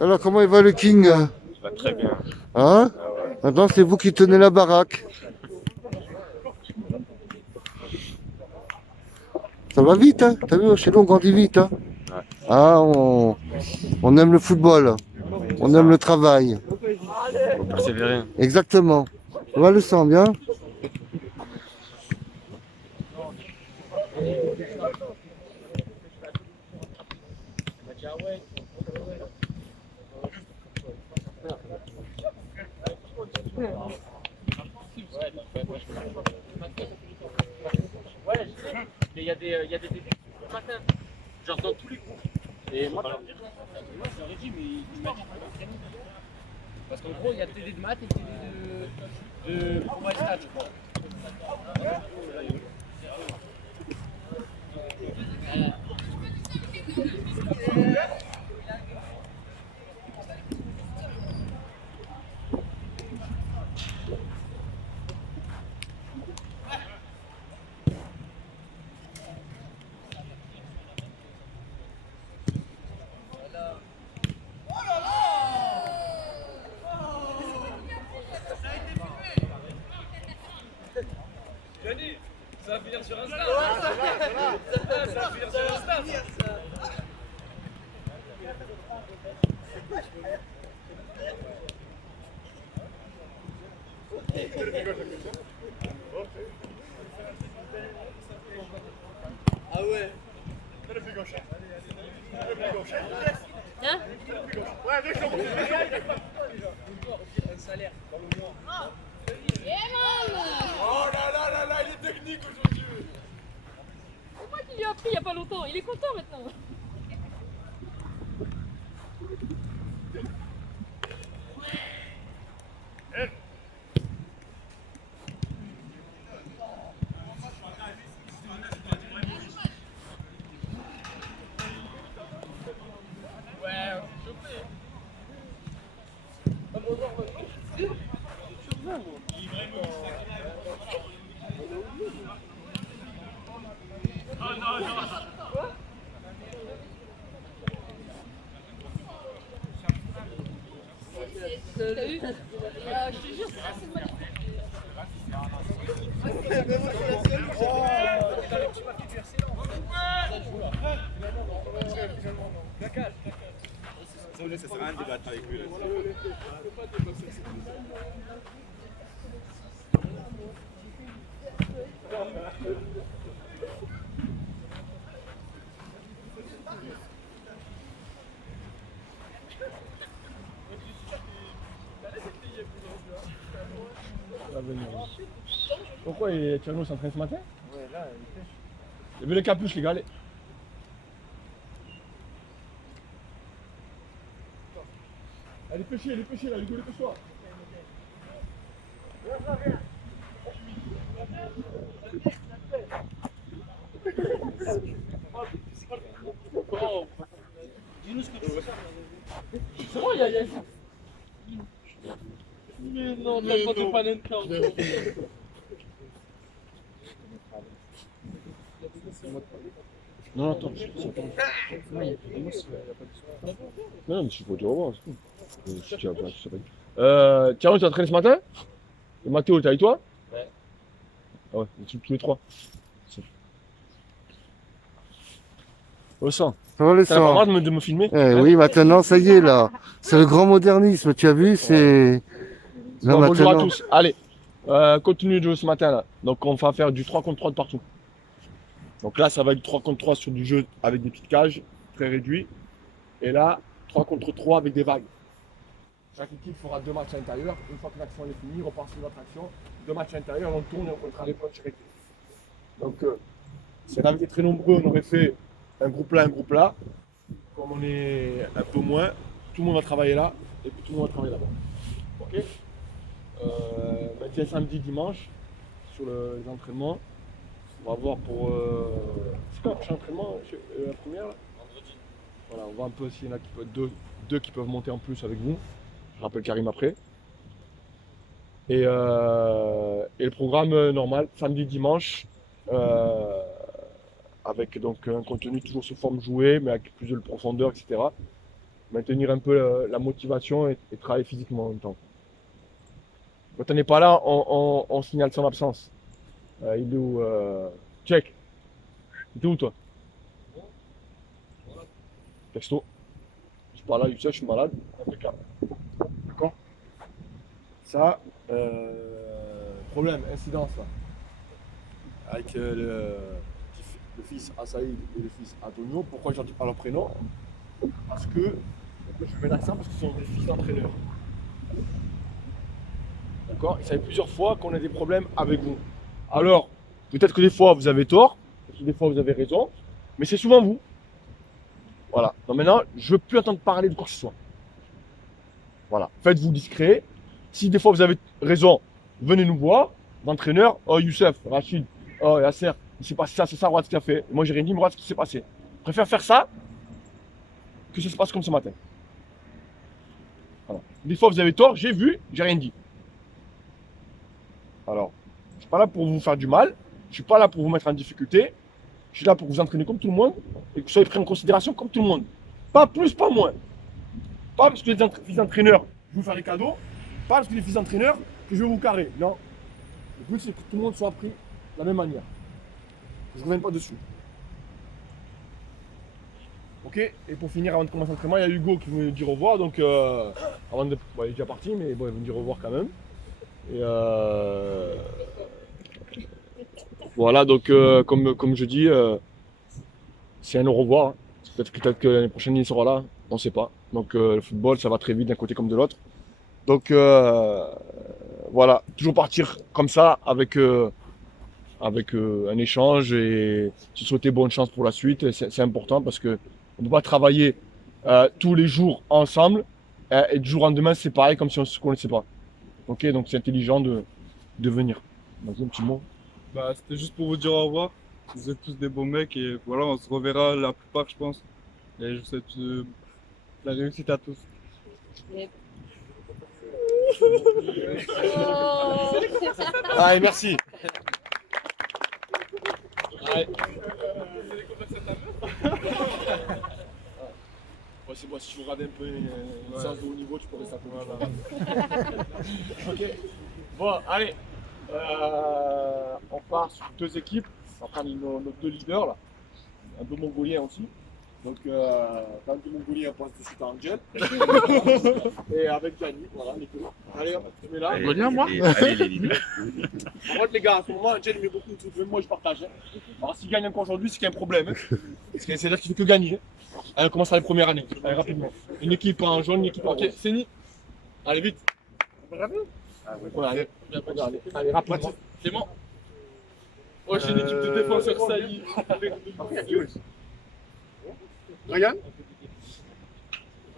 Alors, comment il va le King? Ça va très bien. Hein? Maintenant, c'est vous qui tenez la baraque. Ça va vite, hein? T'as vu, chez nous, on grandit vite, hein? Ouais. Ah, on aime le football. On aime le travail. Faut persévérer. Exactement. On va le sang, bien? Ouais, je sais. Mais il y a des débuts ce matin. Genre dans tous les groupes. Et moi, je leur ai dit, mais il m'a dit parce qu'en gros, il y a TD de maths et TD de pour moi, stats, je crois. Ça va finir sur Insta. Ça va finir sur Insta. Ah ouais. Hein? Un salaire. Oh là là, il est technique aujourd'hui. C'est moi qui lui ai appris il n'y a pas longtemps. Il est content maintenant. T'as vu? Je te jure, c'est magnifique. Ça sert à rien de débattre avec lui. Pourquoi Thierry s'entraîne ce matin? Ouais, là, il pêche. Il y avait les capuches, les gars. Allez pêcher là, Hugo, dépêche-toi. Dis-nous ce que tu veux. C'est bon, il y a mais non, t'as pas de panenka. Non, attends, non, mais je faut dire au revoir. Thierry, tu as entraîné ce matin? Et Mathéo, t'es avec toi? Ouais. Ah ouais, tous les trois. Au sang. Ça va le T'as pas le sang? droit de me filmer? Oui, maintenant, ça y est, là. C'est le grand modernisme, tu as vu? C'est. Là, Bon, bonjour à maintenant. tous. Allez, continue de jouer ce matin là. Donc on va faire du 3 contre 3 de partout. Donc là, ça va être du 3 contre 3 sur du jeu avec des petites cages, très réduit. Et là, 3 contre 3 avec des vagues. Chaque équipe fera 2 matchs à l'intérieur. Une fois que l'action est finie, on repart sur notre action. 2 matchs à l'intérieur, on tourne et on comptera les points de chaque équipe. Donc, si on avait été très nombreux, on aurait fait un groupe là. Comme on est un peu moins, tout le monde va travailler là et puis tout le monde va travailler là-bas. Ok. Maintenant, samedi, dimanche, sur les entraînements, on va voir pour. C'est quoi le prochain entraînement, la première là? Vendredi. Voilà, on voit un peu s'il y en a qui peuvent deux qui peuvent monter en plus avec vous. Je rappelle Karim après. Et le programme normal, samedi, dimanche, avec donc un contenu toujours sous forme jouée, mais avec plus de profondeur, etc. Maintenir un peu la motivation et travailler physiquement en même temps. Quand on n'est pas là, on signale son absence. Il est où Check. Il est où toi? Texto. Je suis pas là, je suis malade. Impeccable. D'accord? Ça, problème, incidence là. Avec le fils Asaïd et le fils Antonio. Pourquoi je ne dis pas leur prénom? Parce que je mets l'accent parce que ce sont des fils d'entraîneurs. D'accord? Ça fait plusieurs fois qu'on a des problèmes avec vous. Alors, peut-être que des fois vous avez tort, peut-être que des fois vous avez raison, mais c'est souvent vous. Voilà. Donc maintenant, je ne veux plus entendre parler de quoi que ce soit. Voilà. Faites-vous discret. Si des fois vous avez raison, venez nous voir. L'entraîneur, oh Youssef, Rachid, oh Yasser, il s'est passé ça, c'est ça, regarde ce qu'il a fait. Moi j'ai rien dit, mais regarde ce qui s'est passé. Je préfère faire ça que ça se passe comme ce matin. Voilà. Des fois vous avez tort, j'ai vu, j'ai rien dit. Alors, je ne suis pas là pour vous faire du mal, je ne suis pas là pour vous mettre en difficulté, je suis là pour vous entraîner comme tout le monde et que vous soyez pris en considération comme tout le monde. Pas plus, pas moins. Pas parce que les fils d'entraîneurs, je vais vous faire des cadeaux, pas parce que les fils d'entraîneurs, que je vais vous carrer. Non. Le but c'est que tout le monde soit pris de la même manière. Je ne reviens pas dessus. Ok, et pour finir, avant de commencer l'entraînement, il y a Hugo qui veut dire au revoir. Donc, avant de. Bon, il est déjà parti, mais bon, il veut dire au revoir quand même. Et voilà, donc comme je dis, c'est un au revoir. Hein. Peut-être que l'année prochaine il sera là, on ne sait pas. Donc le football, ça va très vite d'un côté comme de l'autre. Donc voilà, toujours partir comme ça avec un échange et se souhaiter bonne chance pour la suite. C'est important parce qu'on ne peut pas travailler tous les jours ensemble et du jour au lendemain c'est pareil comme si on ne se connaissait pas. Ok, donc c'est intelligent de venir. Vas-y, un petit mot. Bah, c'était juste pour vous dire au revoir. Vous êtes tous des beaux mecs et voilà, on se reverra la plupart, je pense. Et je vous souhaite la réussite à tous. Allez, merci. Allez. Ouais, c'est moi, si tu regardes un peu une séance de haut niveau, tu peux rester un peu. Ok. Bon, allez. On part sur 2 équipes. On va prendre nos 2 leaders là. Un peu mongolien aussi. Donc, dans le mongolien, on passe de suite à Angel. Et avec Gianni, voilà, les deux. Allez, tu mets là. Mongolien, moi? Allez, les leaders. Par contre, les gars, à ce moment, Angel met beaucoup de trucs. Même moi, je partage. Hein. Alors, s'il gagne encore aujourd'hui, c'est qu'il y a un problème. Hein. C'est-à-dire qu'il ne fait que gagner. Allez, on commence à la première année. Allez, rapidement. Une équipe en jaune, une équipe en rose. C'est ni. Allez, vite. Ouais, allez, rapidement. C'est bon. Oh, j'ai une équipe de défenseurs saillis. Ryan?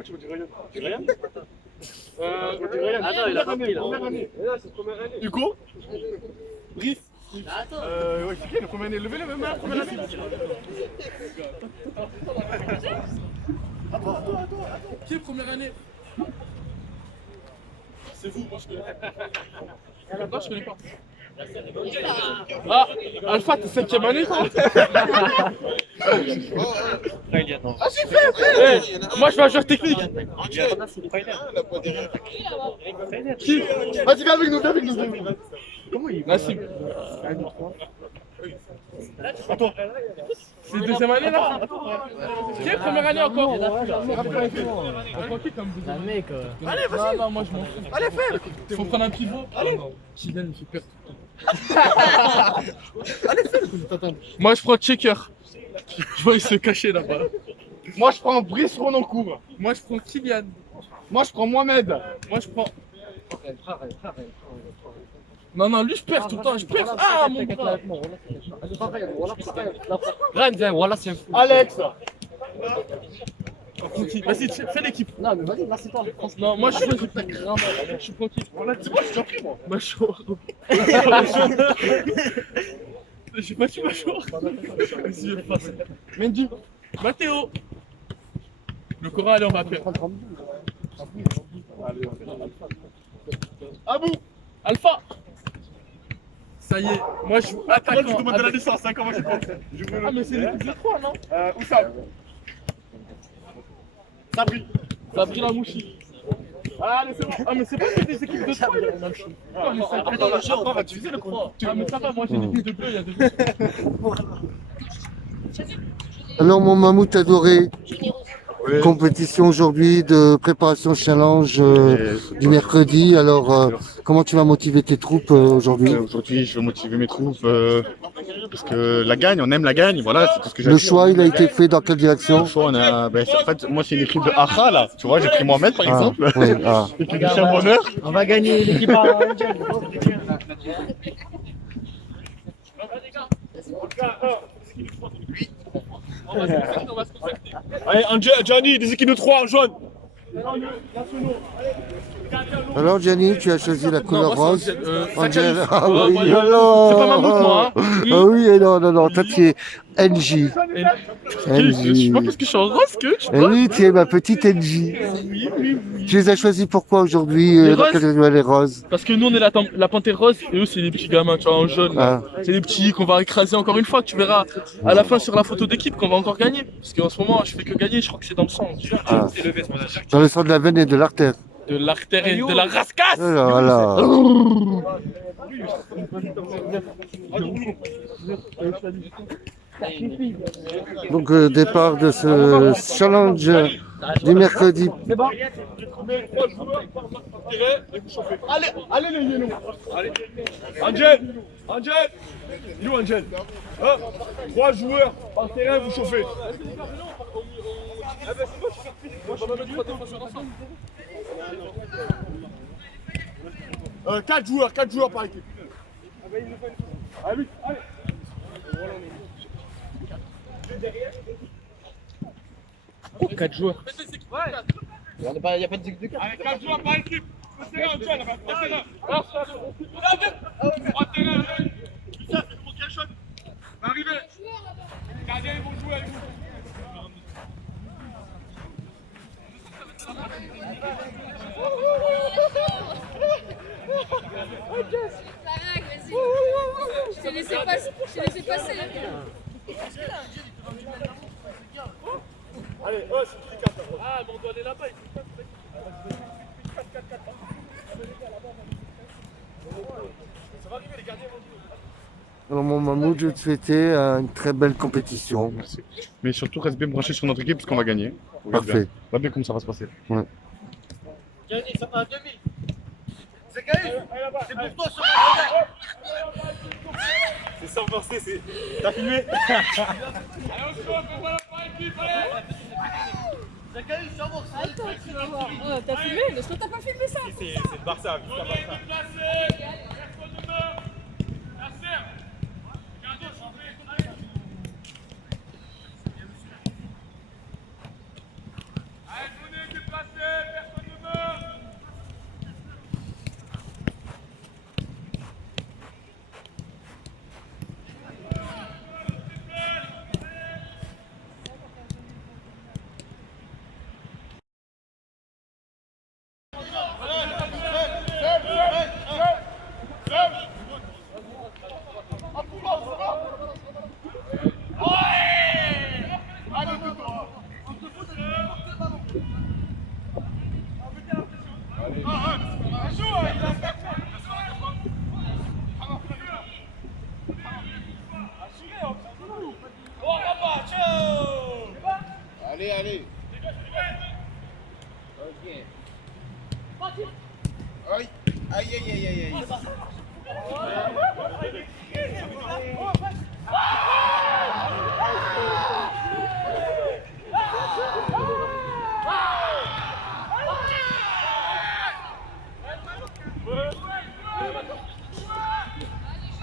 Tu me dis Ryan? Tu dis Ryan? Attends, il a pas pris là. C'est première année. Hugo? Brice? Ouais, c'est qui la première année? Levez la main, première année. Attends. Qui est première année? C'est vous, moi je connais. Là-bas, je connais pas. Ah, Alpha, t'es 5e année toi? Ah, j'ai fait, frère. Moi, je suis un joueur technique. Qui? Vas-y, viens avec nous, Comment il va? Nassim. Attends. C'est 2e année là? Qui est première année encore? Un mec. Allez, vas-y. Non, moi je m'en fous. Allez, fais. Faut prendre un pivot. Allez. Kylian, il fait peur. Allez, fais. Moi je prends Checker. Je vois il se cacher là-bas. Moi, je prends Brice Renoncourt. Moi je prends Kylian. Moi, je prends Mohamed. Moi, je prends. Non, non, lui, je perds tout le temps. Je perds. Ah, mon bras. Rennes, voilà, c'est un fou. Alex. Vas-y, fais l'équipe. Non, mais vas-y, là, c'est toi. Non, moi, je suis je suis tranquille. Voilà, c'est moi, je suis pris, moi. Macho. J'ai battu Macho. Vas-y, passe. Mendy. Mathéo. Le Coran, allez, on va faire. Abou. Alpha. Ça y est, moi je suis attaquant. Moi je demande de la licence, hein, comment je compte. Ah mais c'est l'équipe de 3, non Oussam. Sabri. Sabri Lamouchi. Allez c'est bon. Ah mais c'est pas que des équipes de 3. Ah mais ça va, tu faisais le compte. Ah mais ça va, moi j'ai des équipes de 2, il y a 2. Alors mon mammouth adoré, compétition aujourd'hui de préparation challenge du mercredi. Alors comment tu vas motiver tes troupes aujourd'hui? Aujourd'hui, je veux motiver mes troupes parce que la gagne, on aime la gagne, voilà, c'est tout ce que j'ai. Le choix, il a été fait dans quelle direction? Le choix, on a, en fait, moi c'est une équipe de Acha là, tu vois, j'ai pris Mohamed par exemple, l'équipe du chien bonheur. On va gagner l'équipe à Allez, Gianni, des équipes de 3 en jaune. Alors Gianni, tu as choisi la couleur rose. Angel. Ah oui, C'est pas Mammouth, moi. Ah oui, non, toi tu es NJ. Je sais pas parce que je suis en rose que tu vois. Oui, tu es ma petite NJ. Tu les as choisis pourquoi aujourd'hui les roses? Parce que nous on est la panthère rose et eux c'est les petits gamins, tu vois, en jaune. C'est les petits qu'on va écraser encore une fois, que tu verras à la fin sur la photo d'équipe qu'on va encore gagner. Parce qu'en ce moment je fais que gagner, je crois que c'est dans le sang. Dans le sang de la veine et de l'artère. De l'artère et de la rascasse. Voilà. Donc départ de ce challenge du mercredi. Allez les yélos. Angel. Il est où Angel? 3 joueurs par terrain, vous chauffez. 4 joueurs par équipe. Allez, allez. Oh, 4 joueurs. Il n'y a pas de équipe de 4. Allez, 4 joueurs par équipe. Arrivez. Les gardiens ils vont jouer avec vous. Je t'ai laissé passer. Allez, c'est qui 4. Ah, mais on doit aller là-bas. Ça va arriver, les gardiens vont jouer. Alors mon mammouth, je vais te souhaiter une très belle compétition. Merci. Mais surtout, reste bien branché sur notre équipe parce qu'on va gagner. Parfait. On va bien comment ça va se passer. Ouais. Gianni, ça va à demi. C'est Gaïf. C'est pour toi sur c'est sans forcer, c'est... T'as filmé? Allez, on se voit, on va la équipe, allez. Attends, tu vas voir. Oh, t'as filmé? Est-ce que t'as pas filmé ça? C'est le Barça, juste le Barça. Allez. Ok. Aïe.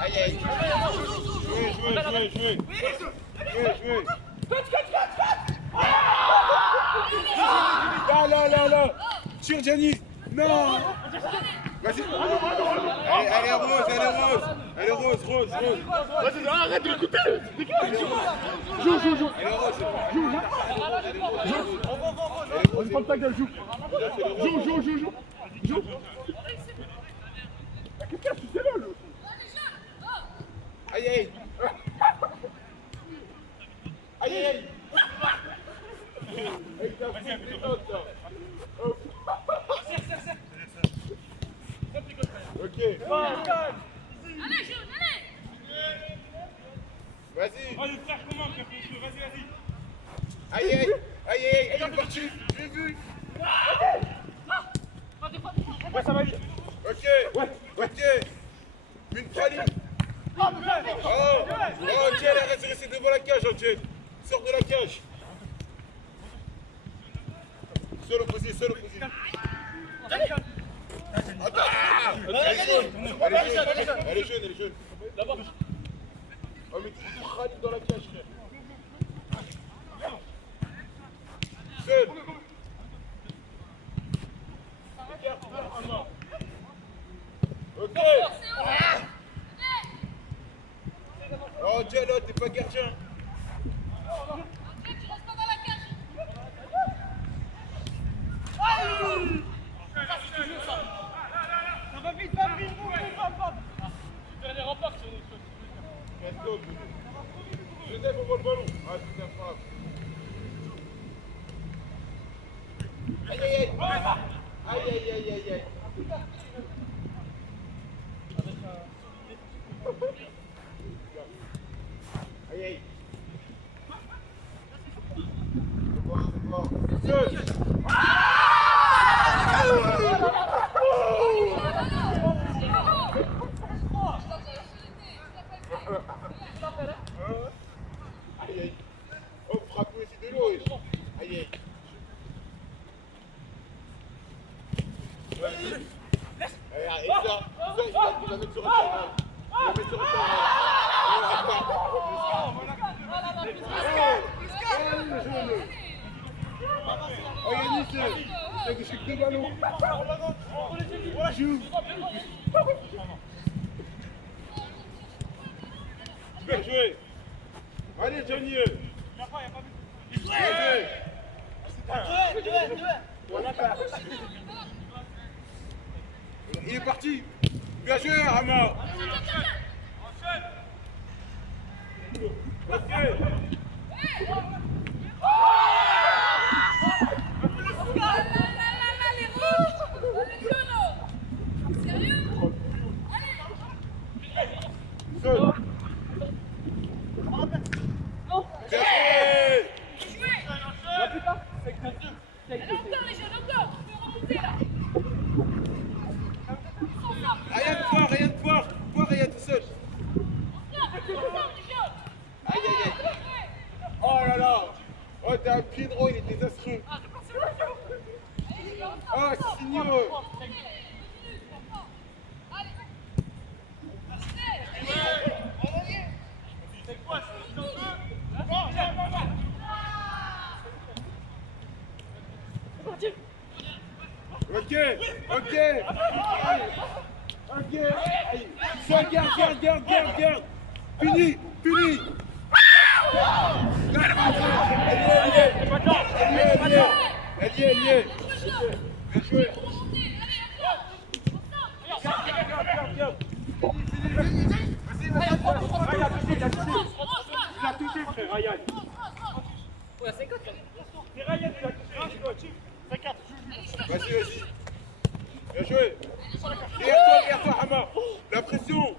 Aïe, aïe. Jouez. Là. Tire, Gianni. Non. Vas-y. Elle est rose. Vas-y, arrête de l'écouter. Joue. Elle est rose. Vas-y, prends ta gueule, joue. Joue. Qu'est-ce qu'il y a, tu sais là, le... Aïe. Ok. Allez, jeune, allez. Vas-y. Oh, le frère, comment, vas-y. Aïe. Elle est partie. Je l'ai vu. Ouais, ça va vite. Ok. Une praline. Oh, tiens, elle est restée devant la cage, Angel. Sors de la cage. Seul opposé. Attends. Elle est jeune. D'abord. Oh, mais tu praline dans la cage, frère. Seul. Ok. Oh, Angel, t'es pas gardien. Tu restes pas dans la cage. Ça va vite. Tu fais les remparts sur notre chose. Reste-toi, Joseph, on voit le ballon. Ah, c'est un frappe. Aïe. Aïe. C'est bon. Aïe. Oh, frappez aussi de l'eau. Aïe. Et ça, il va mettre sur le terrain. Oh, Yannis, t'as que deux ballons. Joue. Bien joué. Allez, Johnny. Il est parti. Bien joué, Rama. Ok. Rien de voir, rien tout seul. Aïe. Oh là là. Oh, t'as un pied droit, il est désastreux. Oh, c'est signeux. Ok. Ça, garde. Fini. Elle y est. Bien joué. Il a touché, frère, Ryan. Ouais, c'est quoi? C'est Ryan qui a touché. C'est 4. Vas-y. Bien joué. Derrière toi, Hama. La pression.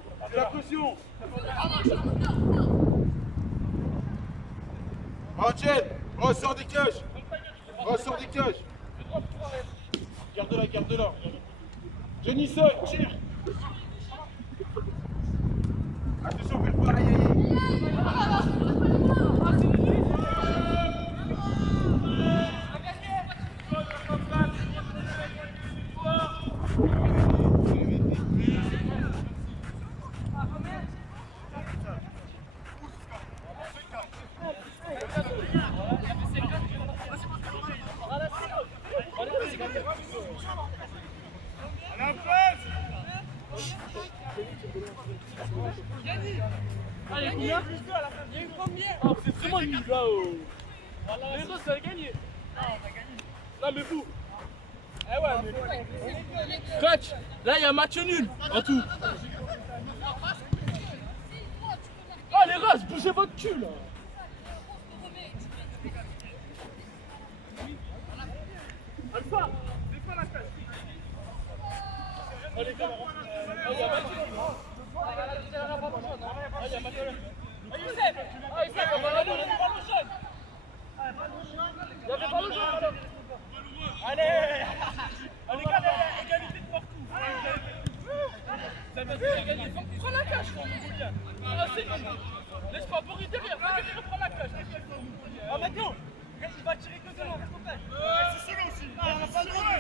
Angel, sors des cages. Garde-la. Johnny seul, tire. Attention, fais pas. Aïe. Allez, combien? Il y a eu combien? Oh, c'est vraiment nul là. Les Roses, ça a gagné. Non, on a gagné. Non, mais vous. Eh ouais, mais. Coach, là, il y a un match nul en tout. Oh, les Roses, bougez votre cul là. Alpha, défends la tête. Oh, les gars, il y a match nul. Allez, les gars, égalité de partout. Ça va se gagner. Prends la cache, laisse pas Boris derrière. Prends la cache. Ah, maintenant, il va tirer que de l'eau. C'est solo aussi. On n'a pas le droit.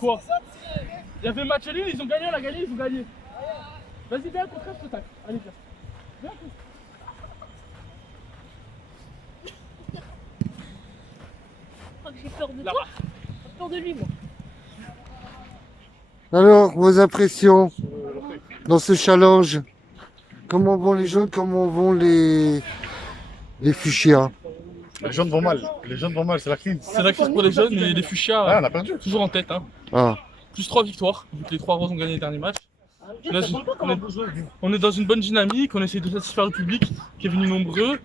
Quoi? Il y avait match nul, ils ont gagné, on a gagné, ils ont gagné. Vas-y, viens, contraire, je te tacle. Allez, viens. Viens, Je crois que j'ai peur de toi. J'ai peur de lui, moi. Alors, vos impressions dans ce challenge? Comment vont les jaunes, comment vont les fuchsias? Les jaunes vont mal. Les jaunes vont mal, c'est la crise. C'est la crise pour les jeunes et les fuchsias. Ah, on a perdu. Toujours en tête. Hein. Ah. Plus 3 victoires, vu que les 3 roses ont gagné les derniers matchs. On est dans une bonne dynamique, on essaie de satisfaire le public qui est venu nombreux.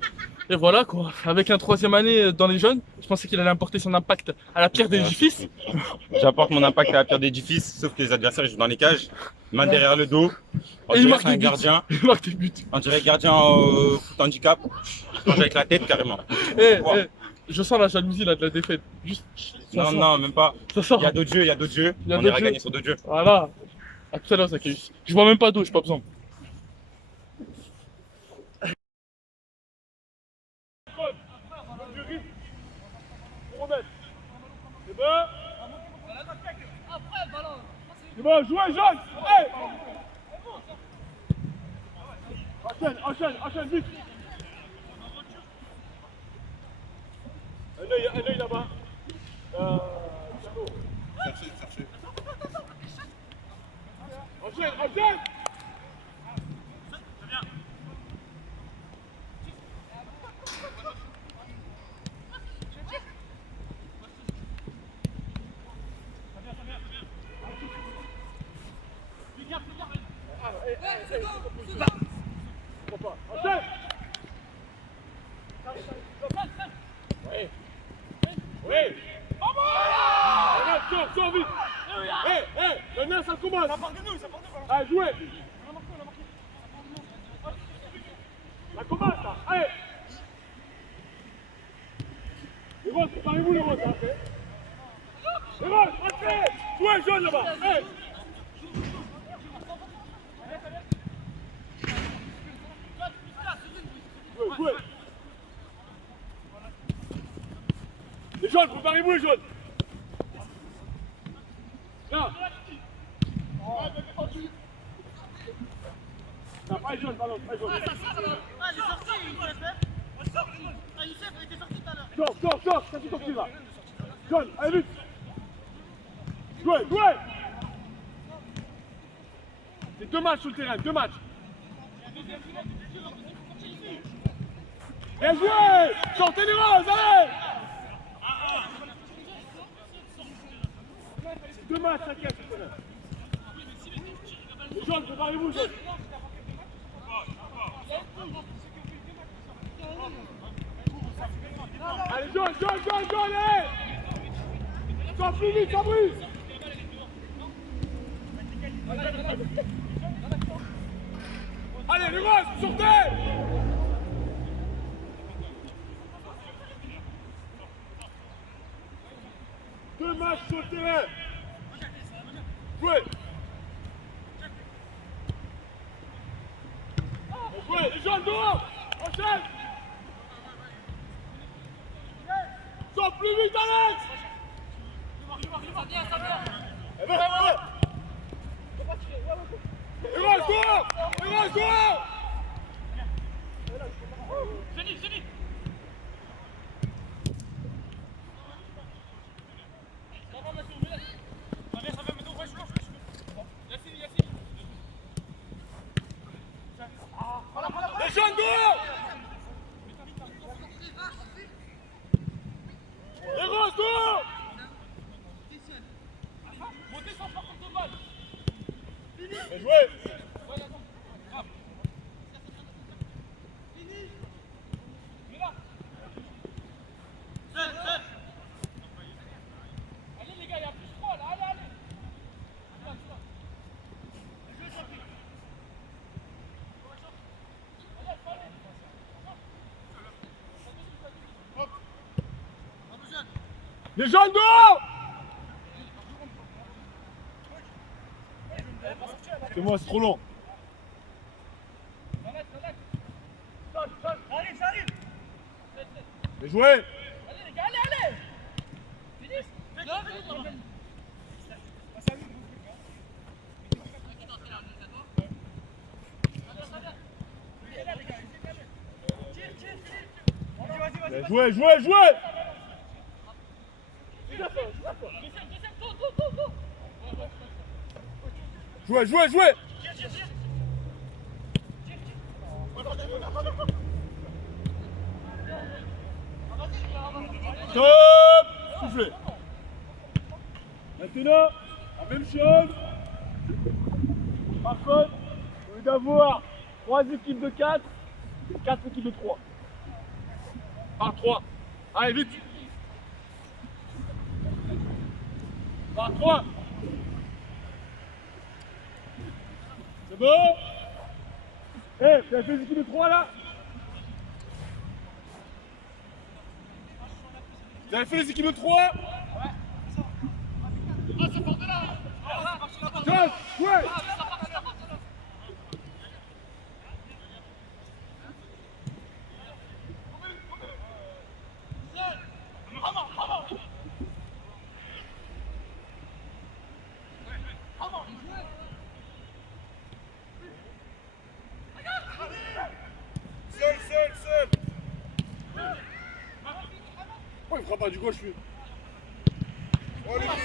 Et voilà quoi, avec un 3e année dans les jeunes, je pensais qu'il allait apporter son impact à la pierre d'édifice. J'apporte mon impact à la pierre d'édifice, sauf que les adversaires ils jouent dans les cages, main derrière le dos. Et il marque un des buts. gardien. Il marque des buts. On dirait gardien foot handicap. Je mange avec la tête carrément. Je sens la jalousie là de la défaite. Juste, non, non, même pas. Ça sort. Il y a d'autres jeux, il y a d'autres jeux. On ira gagner sur d'autres jeux. Voilà. À tout à l'heure, Zacchaeus. Je vois même pas d'eau, j'ai pas besoin. C'est bon, jouez, jaune! Hey! Enchaîne, vite! Un œil là-bas. Cherchez. Enchaîne! Oui! Sors vite! Le nain, ça commence! Ça part de nous! Allez, jouez! Ça commence, là! Allez! Les roses, préparez-vous les roses, hein! Les roses, rentrez! Jouez, jaune là-bas! Hey! Jouez! Les jaunes, préparez-vous les jaunes! Là! Non, pas les jaunes, pardon, pas les jaunes. Ah, il est sorti, il est fait. Ah, Youssef, il était sorti tout à l'heure. Sors, ça c'est sorti là. Jaune, allez vite. Jouez! C'est 2 matchs sur le terrain, 2 matchs. Bien joué! Sortez les roses, allez! C'est 2 matchs, chacun sur le terrain. Les jaunes, préparez-vous, jaunes. Allez, jaune, allez! Sors plus vite, ça brise! Allez, les roses, sortez! Deux matchs sur le terrain! Jouez! Jouez, les jaunes dehors! Enchaîne! Sors plus vite, Alex! Ça vient. Et reste dehors! Zénith! Ça va, mais donc, Yassine! Les jeunes dehors! Les roses dehors! Montez sans faire contre balle. Bien joué! Allez les gars, il y a plus 3 là, allez! Les jeunes dehors! C'est moi, c'est trop long. J'arrive! Bien joué! Allez les gars, allez! Finis! Jouez, jouez, jouez. Jouez, jouez, jouez. Stop. Soufflez. Maintenant, la même chose. Par contre, au lieu d'avoir 3 équipes de 4, 4 équipes de 3. Par 3. Allez, vite. Par 3. C'est bon? Eh, vous avez fait les équipes de 3 là? Vous avez fait les équipes de 3? Ouais. Ah, ça part de là. Tiens, ouais. Seul. Pourquoi il frappe pas du gauche lui?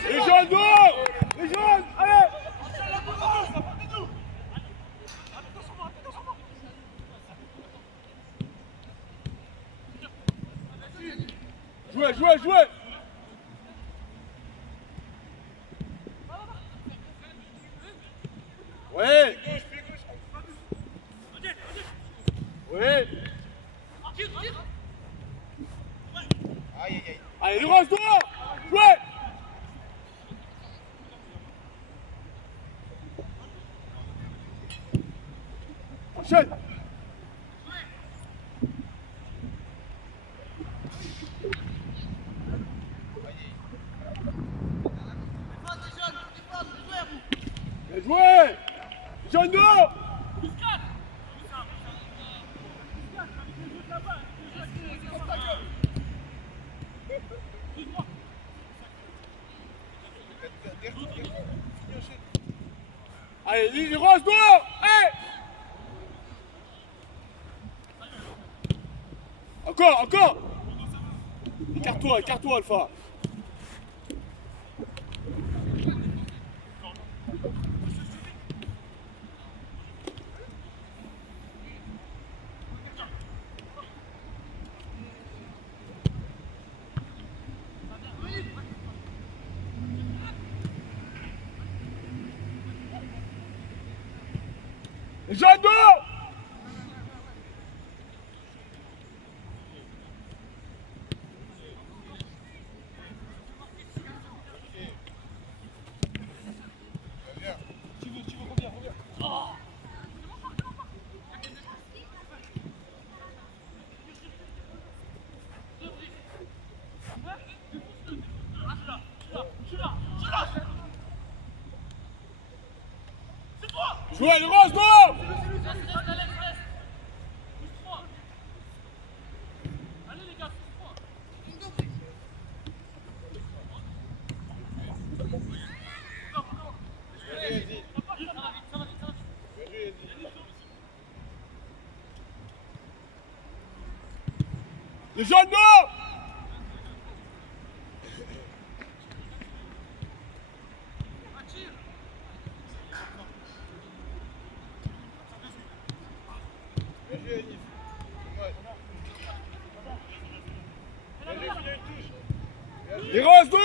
Les jeunes dehors! Les jeunes! Allez! Jouez! Ouais! Ouais! Allez, il reste dehors! Jouez! Enchaîne! Bien joué! Jeune dehors! Allez, il reste dehors! Hey! Encore! Écarte-toi, Alpha! Jadot! Jouez, le rose, non! Allez les gars, Les jeunes, non! Les roses, non!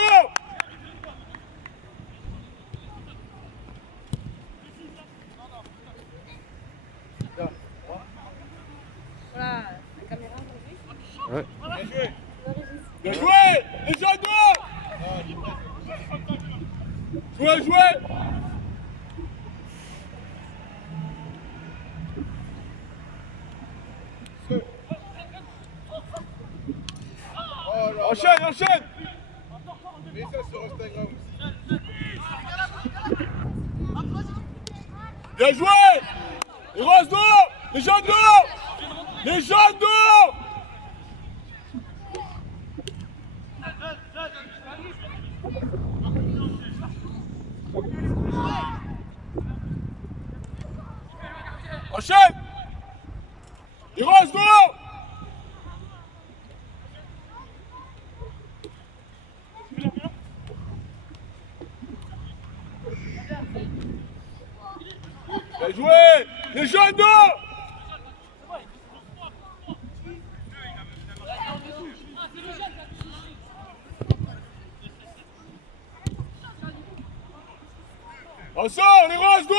Voilà, la caméra aujourd'hui. Ouais. Bien joué! Les jeunes, non! Jouez! Enchaîne! Mais ça sur Instagram aussi. Bien joué! Les roses d'eau! Les jaunes d'eau! Les jaunes d'eau! Enchaîne! Les roses d'eau! joué. Les jeunes, non. On sort, les roses, non.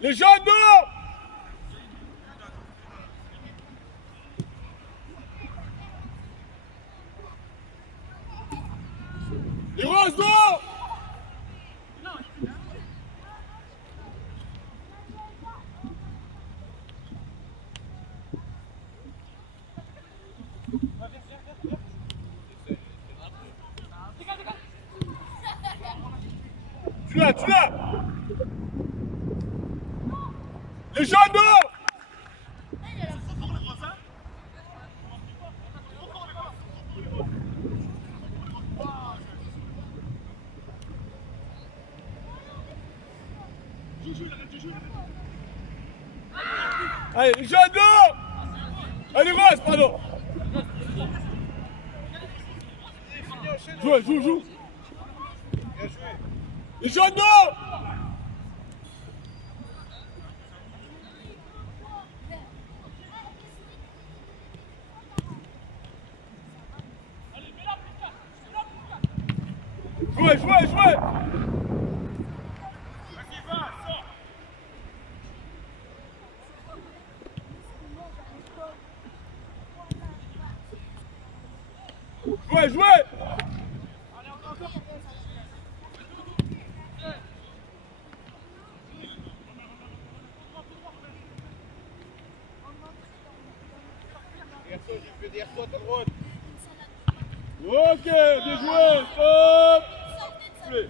Les jeunes, non. Les roses, non. Tu l'as. Les jeunes, non. Allez, les jeunes, non. Allez, rose, pardon. Joue. Les jeunes, non. Jouez. Jouez. Ok, bien joué, stop. Allez.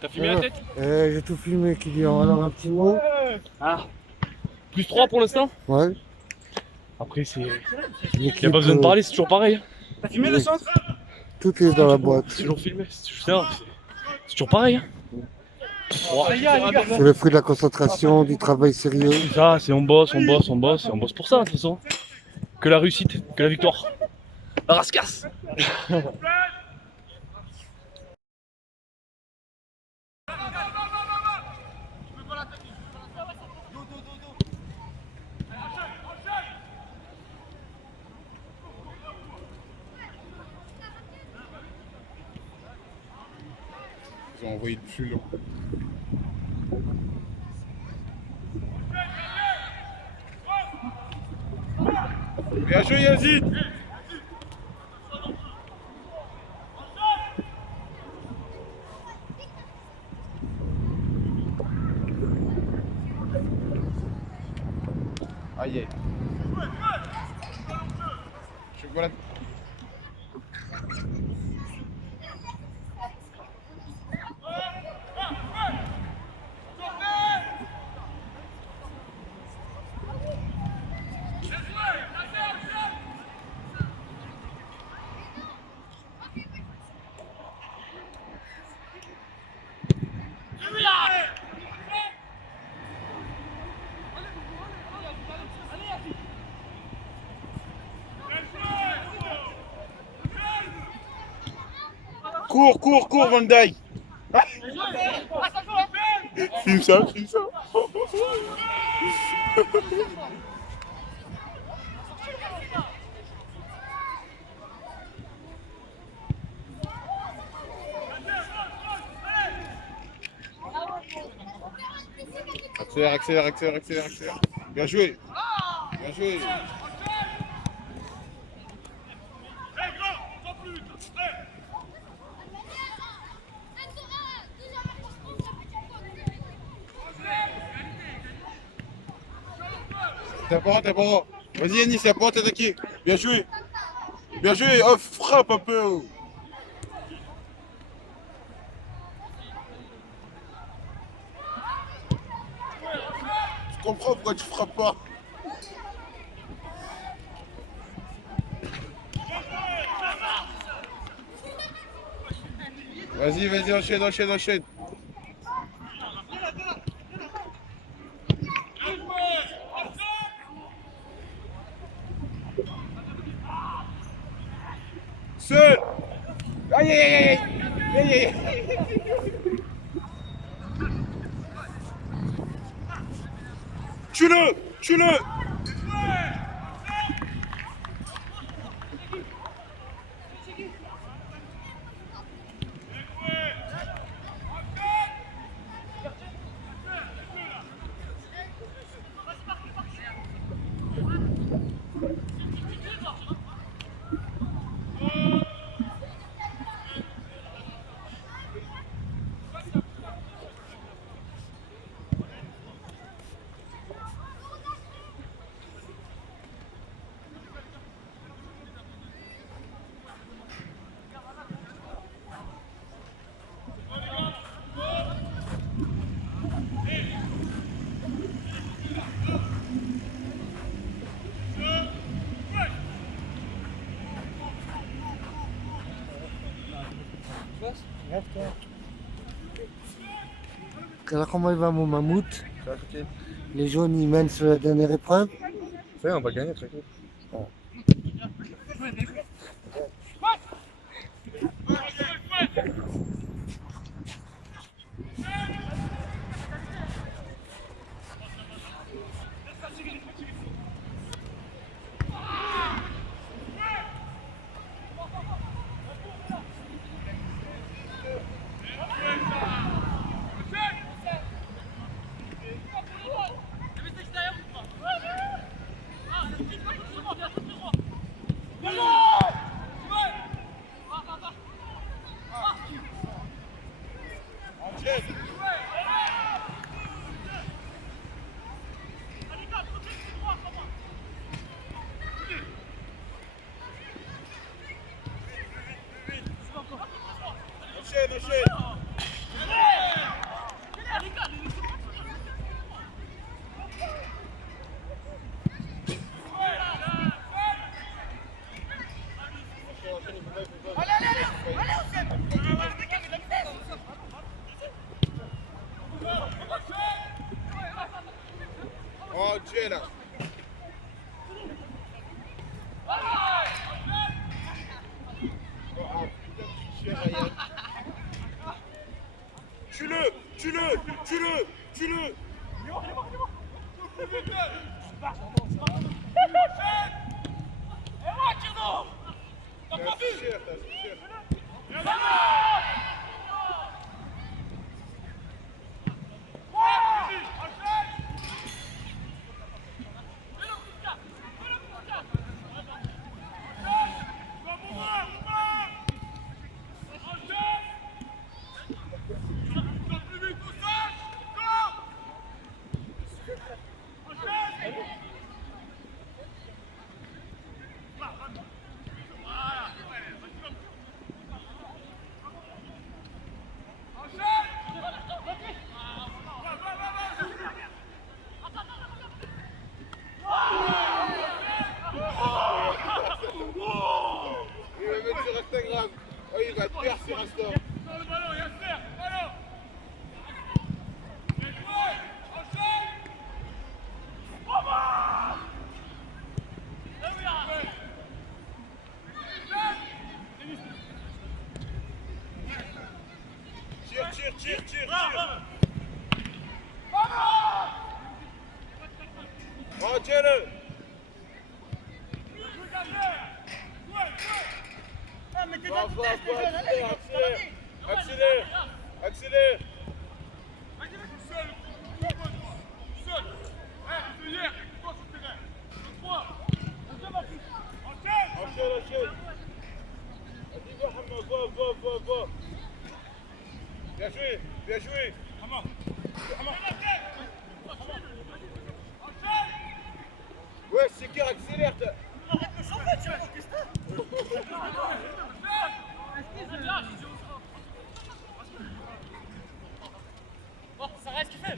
T'as filmé la tête? J'ai tout filmé, Kylian. Alors un petit mot. Ah. Plus 3 pour l'instant? Ouais. Après, c'est. Il n'y a pas besoin de parler, c'est toujours pareil. T'as filmé le centre? Tout est dans la boîte. C'est toujours filmé, c'est toujours pareil. C'est le fruit de la concentration, du travail sérieux. Ça, c'est on bosse pour ça de toute façon. Que la réussite, que la victoire. La rascasse. Ils ont envoyé le plus long. Bien joué Yazid. Aïe. Chocolat. Cours, Van Dijk. Filme ça. Accélère. Bien joué. Bien joué. T'as pas, t'as pas. Vas-y Yannis, c'est à toi d'attaquer. Bien joué. Bien joué. Oh, frappe un peu. Je comprends pourquoi tu frappes pas. Vas-y, vas-y, enchaîne, enchaîne, enchaîne. Seul. Aïe, aïe, aïe, aïe. Aïe, aïe, aïe. Tue-le, tue-le. Alors comment il va mon mammouth? Les jaunes ils mènent sur la dernière épreuve. Ça y est, on va gagner, tranquille. Enchaîne, enchaîne. Oh, Jenna. Tue-le, tue-le, tue-le, tue-le. T'as pas vu? Instagram. Oh, il va te perdre sur Insta. Le ballon, Yasser, ballon. Tire, tire, tire, tire. Oh, tiens-le. Accélère, accélère. Shane. Vas-y, va, Hamma, va. Bien joué, bien joué. Hamma. Ouais, c'est clair, accélère. Arrête de chauffer, tu vas qu'est-ce que Bon, ça reste ce qu'il fait.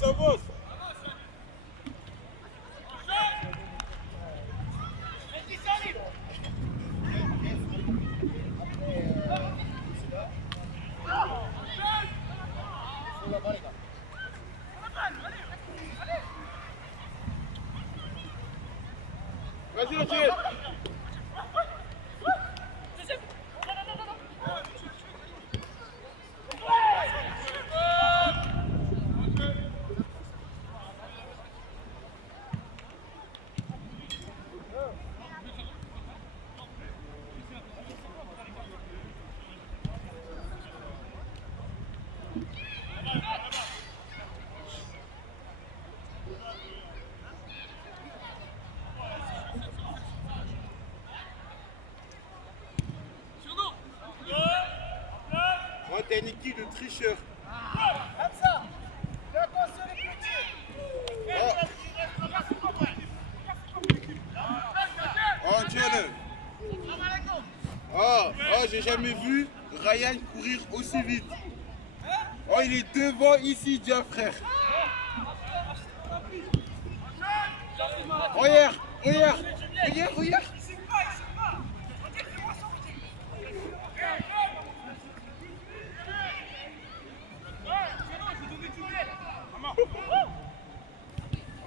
Avance. Vas-y, Etienne. Oh, t'as une équipe de tricheurs. Comme ça. Fais attention les petits. Oh, Angel. Oh, j'ai jamais vu Ryan courir aussi vite. Oh, il est devant ici, Dia, frère. Regarde.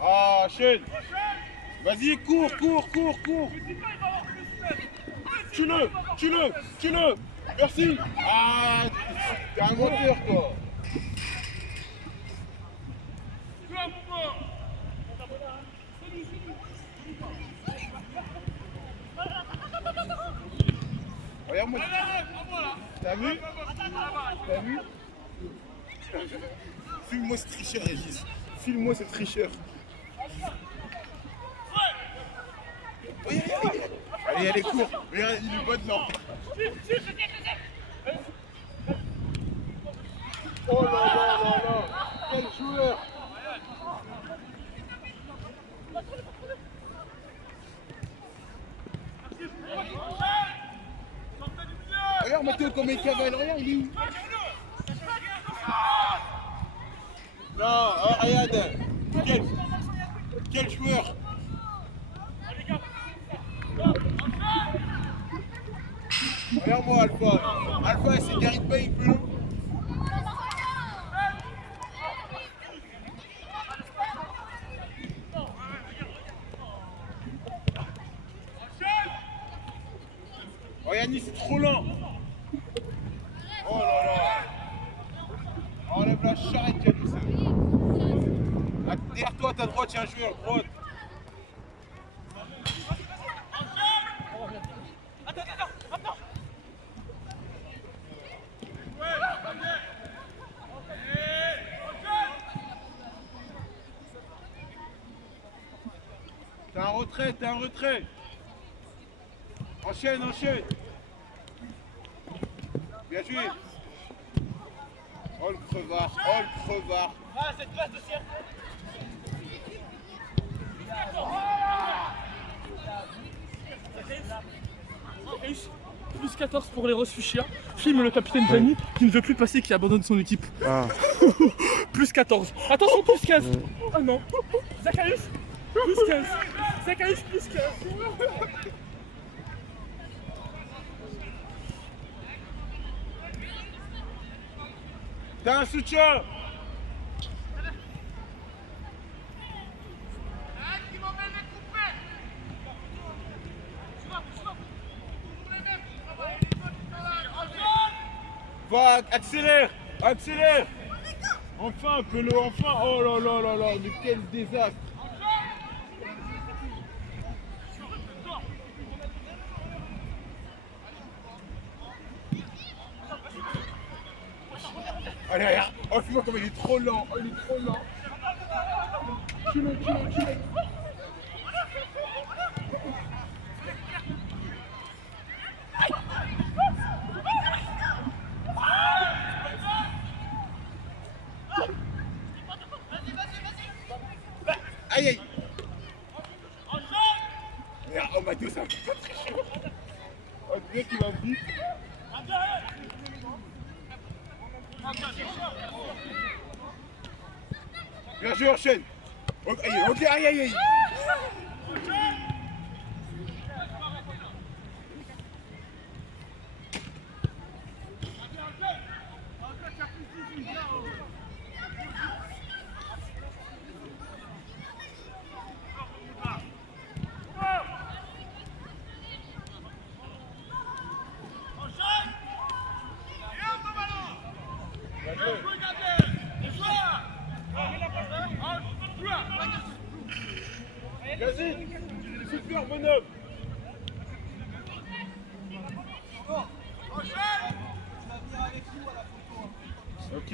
Ah, Shane. Vas-y, cours. Tue-le. Merci. Ah, t'es un menteur, toi. Regarde-moi. T'as vu? Filme-moi ce tricheur, Régis. Filme-moi ce tricheur. Regarde. Allez, elle est courte. Regarde, il est bon dedans. Oh là. Quel joueur. Regarde Mathéo comme il cavale. Regarde, il est où? Non, oh, regarde. Quel joueur. Regarde-moi Alpha, c'est Gareth Bale, il peut le... Oh Yannis, c'est trop lent. Oh là là. Enlève la charrette, Yannis. Derrière toi, ta droite, il y a un joueur, droite. T'es un retrait, t'es un retrait. Enchaîne, enchaîne. Bien joué. Oh le crevard, oh le crevard. Ah, cette place de CRT. Plus 14 pour les Fuchsia. Filme le capitaine Gianni qui ne veut plus passer, qui abandonne son équipe. Ah. Plus 14. Attention, plus 15. Oh non. Zacharias, plus 15. Zacharias, plus 15. T'as un soutien. Va, accélère, accélère. Enfin, Pelo, enfin. Oh là là là là, mais quel désastre. Allez, allez, oh, fais-moi comme il est trop lent, oh, il est trop lent. Kilo. Aïe aïe. Oh Mathieu, c'est un peu très chaud. Oh, le mec il va vite. Bien joué, enchaîne. Ok, aïe aïe aïe. Vas-y, super bonhomme. Ok.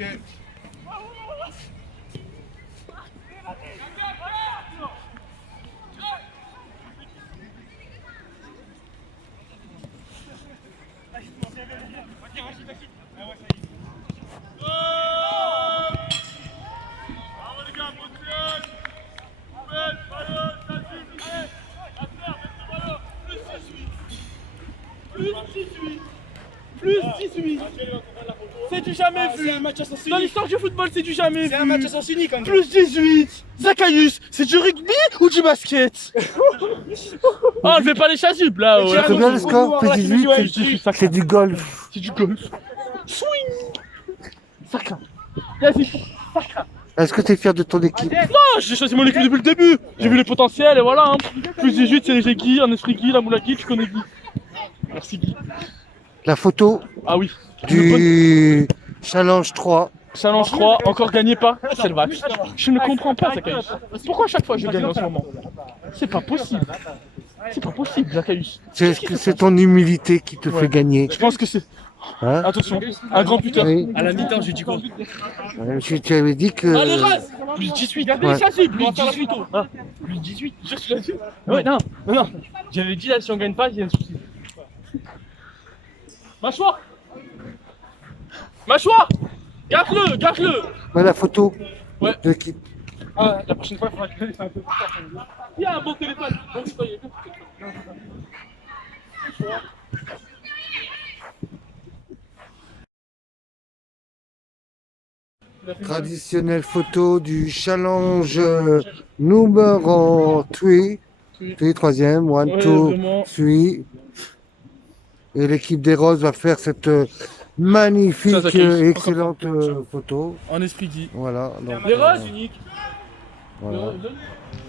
Plus 18. C'est du jamais vu. Dans l'histoire du football, c'est du jamais vu. C'est un match à sens unique. Plus 18. Zacharias, c'est du rugby ou du basket? Oh, on ne fait pas les chasubles là. C'est bien le score, plus 18, c'est du golf. C'est du golf. Swing. Sacra. Vas-y, sacra. Est-ce que tu es fier de ton équipe? Non, j'ai choisi mon équipe depuis le début. J'ai vu les potentiels et voilà. Hein. Plus 18, c'est Guy, un esprit Guy, la moula Guy, tu connais Guy. Merci Guy. La photo oui. Du Challenge 3. Challenge 3, encore gagné pas Selvax. Je ne comprends pas, Zacharias. Pourquoi à chaque fois je gagne en ce moment? C'est pas possible. C'est pas possible, Zacharias. C'est ton humilité qui te fait gagner. Je pense que c'est... Hein? Attention, un grand putain. Oui. À la mi-temps, j'ai dit quoi? Tu avais dit que... Allez, rase. Plus 18, regardez les châssis, plus 18. Plus 18, je l'ai dit. Ouais, non. J'avais dit là, si on gagne pas, il y a un souci. Mâchoire. Garde-le. Ouais, la photo de l'équipe. Ah, la prochaine fois, il faudra que c'est un peu plus tard. Il y a un bon téléphone. Traditionnelle photo du challenge numéro 3. 3e, 1, 2, 3. Et l'équipe des Roses va faire cette magnifique et excellente photo. En esprit Guy. Voilà. Donc, les Roses uniques. Voilà.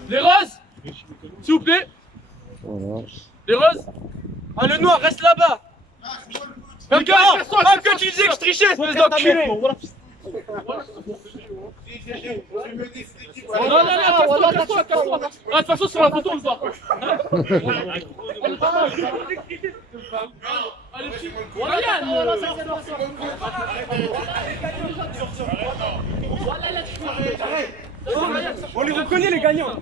Les Roses, s'il vous plaît. Voilà. Les Roses. Ah, le noir, reste là-bas. Les gars, que tu disais que je trichais, espèce d'enculé. Non, casse-toi. De toute façon, sur la photo, on le voit. Allez, on les reconnaît, les gagnants.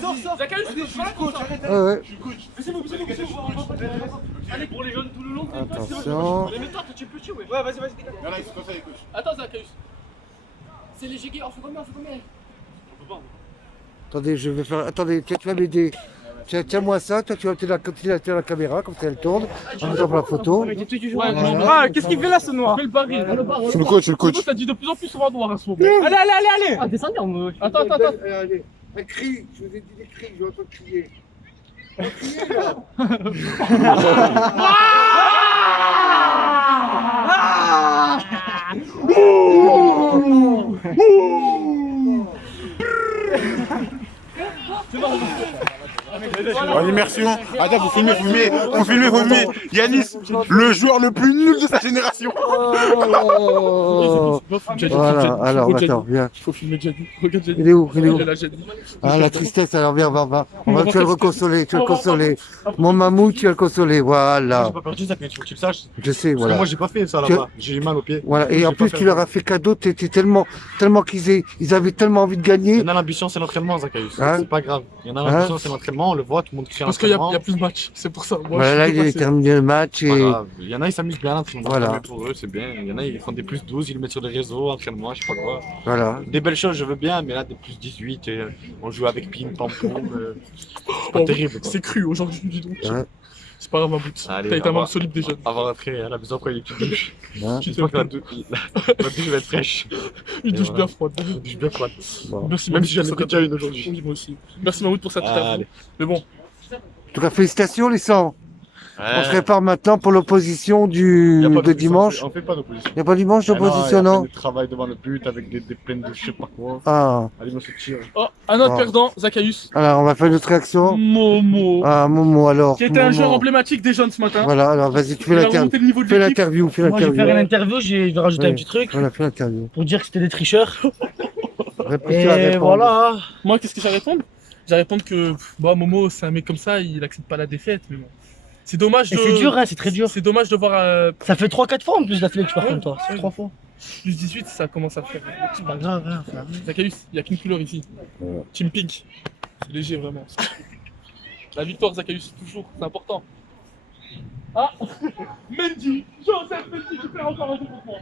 Sors. Zachary, je suis coach, arrête. Ouais. Je suis coach. Baissez-vous. Allez, pour les jeunes tout le long. Attention. Mais toi, tu es petit, ouais. Ouais, vas-y, dégage. Là, il faut pas faire les coachs. Attends, Zachary. C'est les GG, on fait combien? On peut pas. Attendez, je vais faire. Attendez, tu vas m'aider. Tiens-moi ça, toi tu vas continuer la caméra, comme ça elle tourne. On va faire la photo. Ah, qu'est-ce qu'il fait là ce noir? C'est le coach, Ça dit de plus en plus souvent noir à ce moment. Allez. Ah, descendez en mode. Attends. Allez, un cri, je vous ai dit des cris, je vais entendre crier. Crier là. En immersion. Attends, vous filmez. Yanis, le joueur le plus nul de sa génération. Voilà, alors attends, viens. Il faut filmer Jadi. Regarde Jadi. Il est où? Ah, la tristesse, alors viens, va. Tu vas le reconsoler, Mon mammouth, tu vas le consoler, voilà. J'ai pas perdu ça, il faut que tu le saches. Je sais, Parce voilà. que moi, j'ai pas fait ça là-bas. J'ai eu mal au pied. Voilà, et en plus, tu leur as fait cadeau, t'étais tellement qu'ils avaient tellement envie de gagner. Il y en a l'ambition, c'est l'entraînement, Zacharias. Hein? C'est pas grave. Il y en a l'ambition, c'est l'entraînement, on le voit, tout le monde crie à parce qu'il y l'entraînement. a plus de matchs, c'est pour ça. Moi, Voilà, là, il a terminé le match et. Il y en a, ils s'amusent bien à l'entraînement. Voilà. Pour eux, c'est bien. Il y en a, ils font des plus 12, ils le mettent sur les réseaux, entraînement, je sais pas quoi. Voilà. Des belles choses, je veux bien, mais là, des plus 18, on joue avec ping, pam, c'est pas terrible. C'est cru aujourd'hui, dis donc. Ouais. C'est pas grave, ma bout. T'as été un membre solide déjà. Avant d'entrer à la maison, après, il y a une petite douche. Hein? J'espère que la douche va être fraîche. Une douche bien froide. Une douche bien froide. Merci, même si j'en ai déjà une aujourd'hui. Oui, moi aussi. Merci, Mahmoud, pour cette interview. Mais bon. En tout cas, félicitations, les 100. On se prépare maintenant pour l'opposition de dimanche. On fait pas d'opposition. Il n'y a pas dimanche d'opposition, non? Il y a travail devant le but avec des pleines de je sais pas quoi. Ah. Allez, on se tire. Oh, un autre perdant, Zacharias. Alors, on va faire une autre réaction. Momo. Ah, Momo, alors. Qui était un joueur emblématique des jeunes ce matin. Voilà, alors vas-y, tu fais l'interview. Fais l'interview. Moi, je vais faire une interview, je vais rajouter un petit truc. Voilà, fais l'interview. Pour dire que c'était des tricheurs. Et voilà. Moi, qu'est-ce que j'ai à répondre? J'ai à répondre que Momo, c'est un mec comme ça, il accepte pas la défaite. Mais bon. C'est dommage de. C'est dur, hein, c'est très dur. C'est dommage de voir. Ça fait 3-4 fois en plus d'affilée que je pars comme toi. C'est 3 fois. Plus 18, ça commence à faire. C'est pas grave, hein. Zacharias, il n'y a qu'une couleur ici. Team Pink. C'est léger, vraiment. La victoire, Zacharias, toujours, c'est important. Ah Mendy, Joseph Mendy, tu perds encore un coup pour moi.